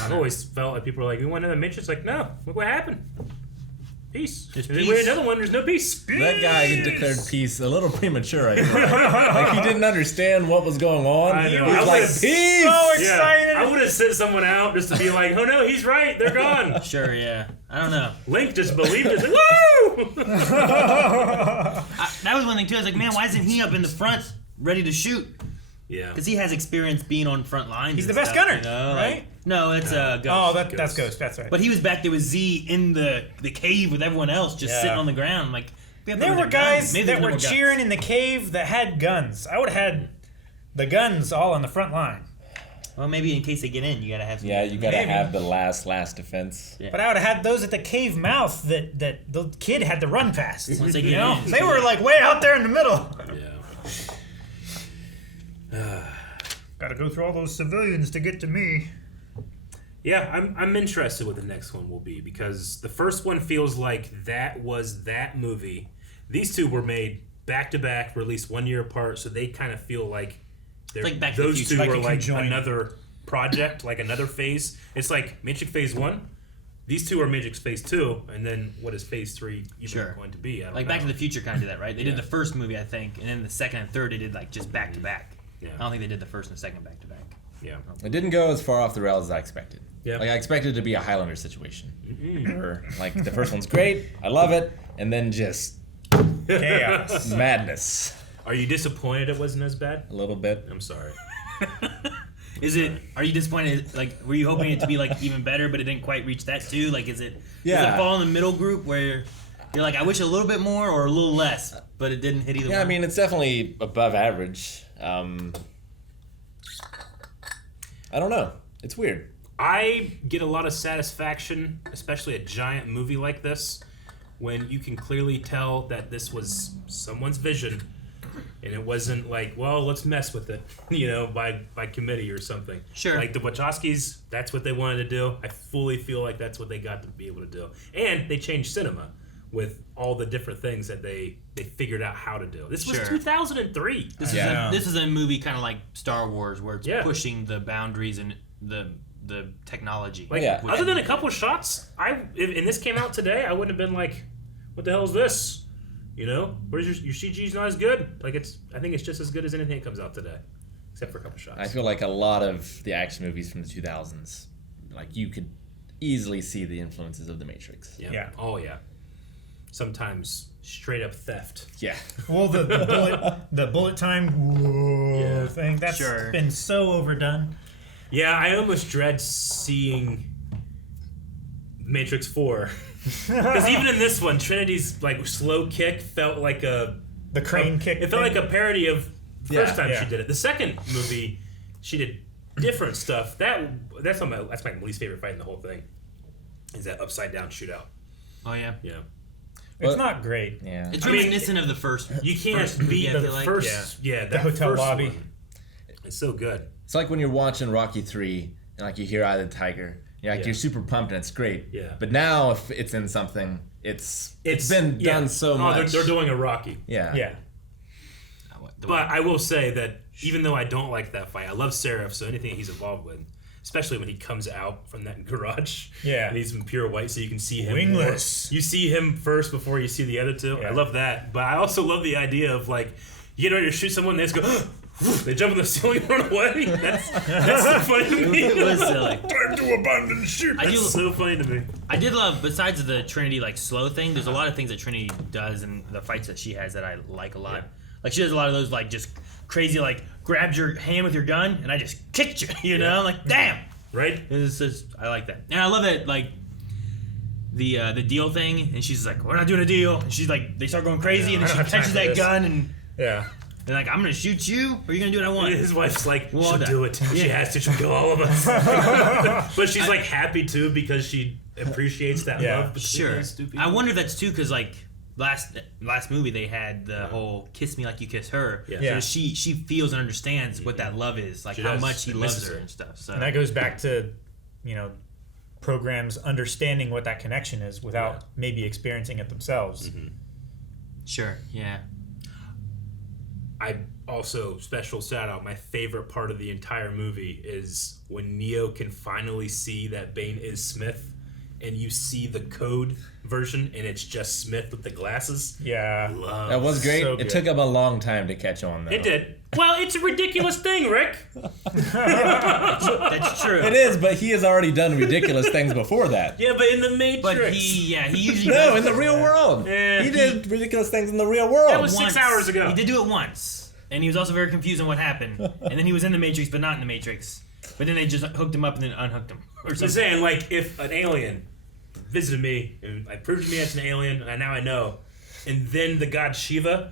I've always felt like people are like, we went to the Matrix. Like, no, look what happened. Peace. There's and peace. then we had another one. There's no peace. That guy declared peace a little premature. I think. Like he didn't understand what was going on. I know. He was like, peace. So excited. I would have sent someone out just to be like, oh no, he's right. They're gone. Sure, yeah. I don't know. Link just believed it. Like, woo! That was one thing too. I was like, man, why isn't he up in the front, ready to shoot? Yeah. Because he has experience being on front lines. He's and the best stuff, gunner, you know? right? Like, no, it's Ghost. Oh, that's Ghost. That's right. But he was back there with Z in the cave with everyone else, just sitting on the ground. I'm like, there were guys that were cheering in the cave that had guns. I would have had the guns all on the front line. Well, maybe in case they get in, you gotta have some. Yeah, you gotta have the last defense. Yeah. But I would have had those at the cave mouth that the kid had to run past. Once they get in. They were like way out there in the middle. Gotta go through all those civilians to get to me. Yeah, I'm interested what the next one will be, because the first one feels like that was that movie. These two were made back to back, released 1 year apart, so they kind of feel like they're like Back to the those Future. two Like were a like conjoined. another project, like another phase. It's like Matrix Phase 1. These two are Matrix Phase 2, and then what is Phase 3 even going to be? I don't Like know. Back to the Future kind of did that, right? They did the first movie, I think, and then the second and third they did like just back to back. Yeah. I don't think they did the first and second back to back. Yeah. It didn't go as far off the rails as I expected. Yeah. Like I expected it to be a Highlander situation. Where, like the first one's great, I love it, and then just chaos, madness. Are you disappointed it wasn't as bad? A little bit. I'm sorry. Are you disappointed? Like, were you hoping it to be like even better, but it didn't quite reach that too? Like, does it fall in the middle group where you're like, I wish a little bit more or a little less, but it didn't hit either one? Yeah, I mean, it's definitely above average. I don't know. It's weird. I get a lot of satisfaction, especially a giant movie like this, when you can clearly tell that this was someone's vision, and it wasn't like, well, let's mess with it, by committee or something. Sure. Like the Wachowskis, that's what they wanted to do. I fully feel like that's what they got to be able to do. And they changed cinema with all the different things that they figured out how to do. This was 2003. This is a movie kind of like Star Wars, where it's pushing the boundaries and the technology. Like, other than a couple of shots, and this came out today, I wouldn't have been like, what the hell is this? Where's your CG's not as good? Like, I think it's just as good as anything that comes out today, except for a couple shots. I feel like a lot of the action movies from the 2000s, like you could easily see the influences of The Matrix. Yeah. Oh yeah. Sometimes straight up theft. Yeah. Well, the bullet time thing, that's been so overdone. Yeah, I almost dread seeing Matrix 4. Because even in this one, Trinity's like slow kick felt like the crane kick. It felt like a parody of the first time Yeah. she did it. The second movie, she did different stuff. That's my least favorite fight in the whole thing. Is that upside down shootout? Oh yeah. Yeah. It's not great. Yeah. It's reminiscent of the first. You can't first movie, beat I the feel like. first. Yeah, The that hotel first lobby. one. It's so good. It's like when you're watching Rocky 3 and like you hear Eye of the Tiger. You're like Yeah. you're super pumped and it's great. Yeah. But now if it's in something, it's been done so much. They're doing a Rocky. Yeah. Yeah. But I will say that even though I don't like that fight, I love Seraph, so anything he's involved with, especially when he comes out from that garage. Yeah. And he's in pure white, so you can see him. Wingless. You see him first before you see the other two. Yeah. I love that. But I also love the idea of, like, you get ready to shoot someone, they just go, they jump in the ceiling and run away. That's so funny to me. It was silly. Time to abandon ship. That's so funny to me. I did love, besides the Trinity like slow thing, there's a lot of things that Trinity does in the fights that she has that I like a lot. Yeah. Like she does a lot of those like just crazy like grabbed your hand with your gun and I just kicked you, you know? Like damn. Right? It's just, I like that. And I love that like the deal thing and she's like, we're not doing a deal. And she's like, they start going crazy and then she catches that gun and and like, I'm gonna shoot you, or are you gonna do what I want? His wife's like, Well she'll done. do it. She has to. She'll kill all of us. But she's like happy too because she appreciates that love between Sure. those two people. I wonder if that's too because like last movie they had the whole "kiss me like you kiss her." Yeah. So she feels and understands what that love is, like She how does. much he And loves misses her her. and stuff. So And that goes back to, programs understanding what that connection is without maybe experiencing it themselves. Sure. Yeah. I also special shout out. My favorite part of the entire movie is when Neo can finally see that Bane is Smith, and you see the code version, and it's just Smith with the glasses. Yeah, That was great. So it good. took him a long time to catch on, though. It did. Well, it's a ridiculous thing, Rick. That's true. It is, but he has already done ridiculous things before that. Yeah, but in the Matrix. But he usually No, does in the real world. Yeah, he did ridiculous things in the real world. That was 6 hours ago. He did do it once, and he was also very confused on what happened. And then he was in the Matrix, but not in the Matrix. But then they just hooked him up and then unhooked him, or I'm something. saying, like, if an alien visited me and I proved to me it's an alien, and now I know, and then the god Shiva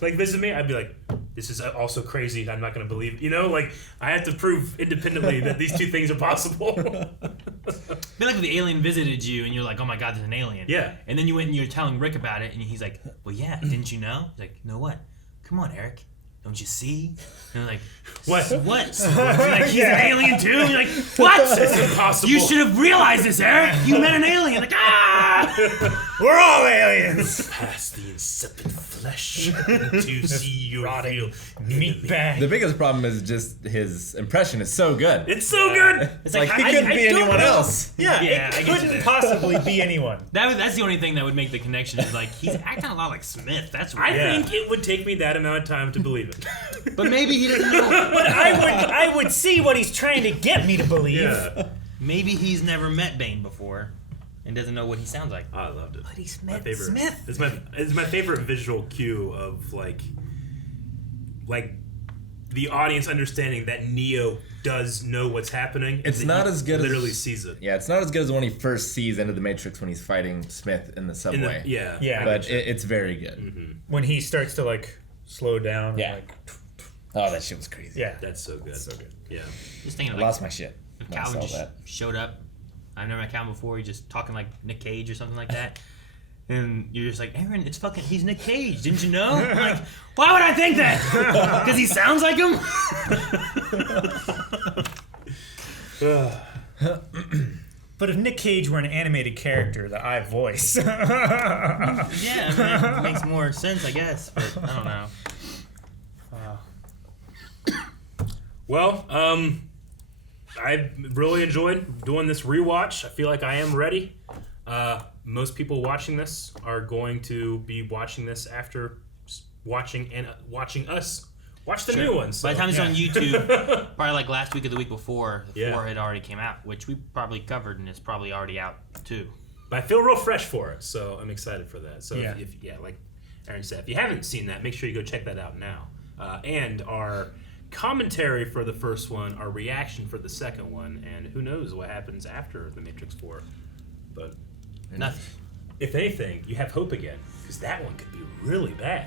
like visited me, I'd be like, this is also crazy. I'm not going to believe. Like, I have to prove independently that these two things are possible. Be like if the alien visited you and you're like, oh my god, there's an alien. Yeah. And then you went and you're telling Rick about it and he's like, well, yeah, didn't you know? He's like, no, what? Come on, Eric. Don't you see? And I'm like, What? What? Like, he's an alien too? And you're like, what? It's impossible. You should have realized this, Eric. You met an alien. Like, ah! We're all aliens. Past the insipid flesh to see your real meat bag. The biggest problem is just his impression is so good. It's so good. It's like he couldn't be anyone else. Yeah, Yeah, I it get you couldn't there. possibly be anyone. That's the only thing that would make the connection is like, he's acting a lot like Smith. That's I weird. think it would take me that amount of time to believe it. But maybe he doesn't know. But I would see what he's trying to get me to believe. Yeah. Maybe he's never met Bane before and doesn't know what he sounds like. I loved it. But he's My met favorite. Smith. It's my favorite visual cue of like the audience understanding that Neo does know what's happening. It's and not he as good literally as sees it. Yeah, it's not as good as when he first sees Into the Matrix when he's fighting Smith in the subway. Yeah. But it's very good. When he starts to like slow down. Yeah. And, like, Oh, that shit was crazy. yeah. That's so good. So good. Yeah. Just thinking I like, lost my shit if when I Calvin saw just that. showed up. I've never met Calvin before. He's just talking like Nick Cage or something like that. And you're just like, Aaron, he's Nick Cage. Didn't you know? I'm like, why would I think that? Because he sounds like him? But if Nick Cage were an animated character that I voice, Yeah, I mean, it makes more sense, I guess. But I don't know. Well, I really enjoyed doing this rewatch. I feel like I am ready. Most people watching this are going to be watching this after watching us watch the new ones. By the time it's on YouTube, probably like last week or the week before, the Yeah. 4 had already came out, which we probably covered, and it's probably already out too. But I feel real fresh for it, so I'm excited for that. So Yeah. if like Aaron said, if you haven't seen that, make sure you go check that out now. And our commentary for the first one, our reaction for the second one, and who knows what happens after The Matrix 4. But nothing. If anything, you have hope again, because that one could be really bad.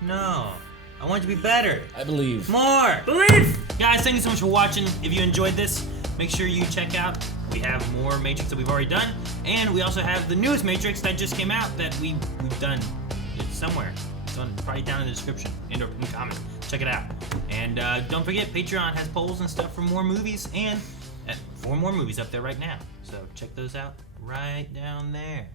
No. I want it to be better. I believe. More. Believe! Guys, thank you so much for watching. If you enjoyed this, make sure you check out. We have more Matrix that we've already done. And we also have the newest Matrix that just came out that we've done. It's somewhere. It's on probably down in the description and or in the comment. Check it out. And don't forget, Patreon has polls and stuff for more movies and 4 more movies up there right now. So check those out right down there.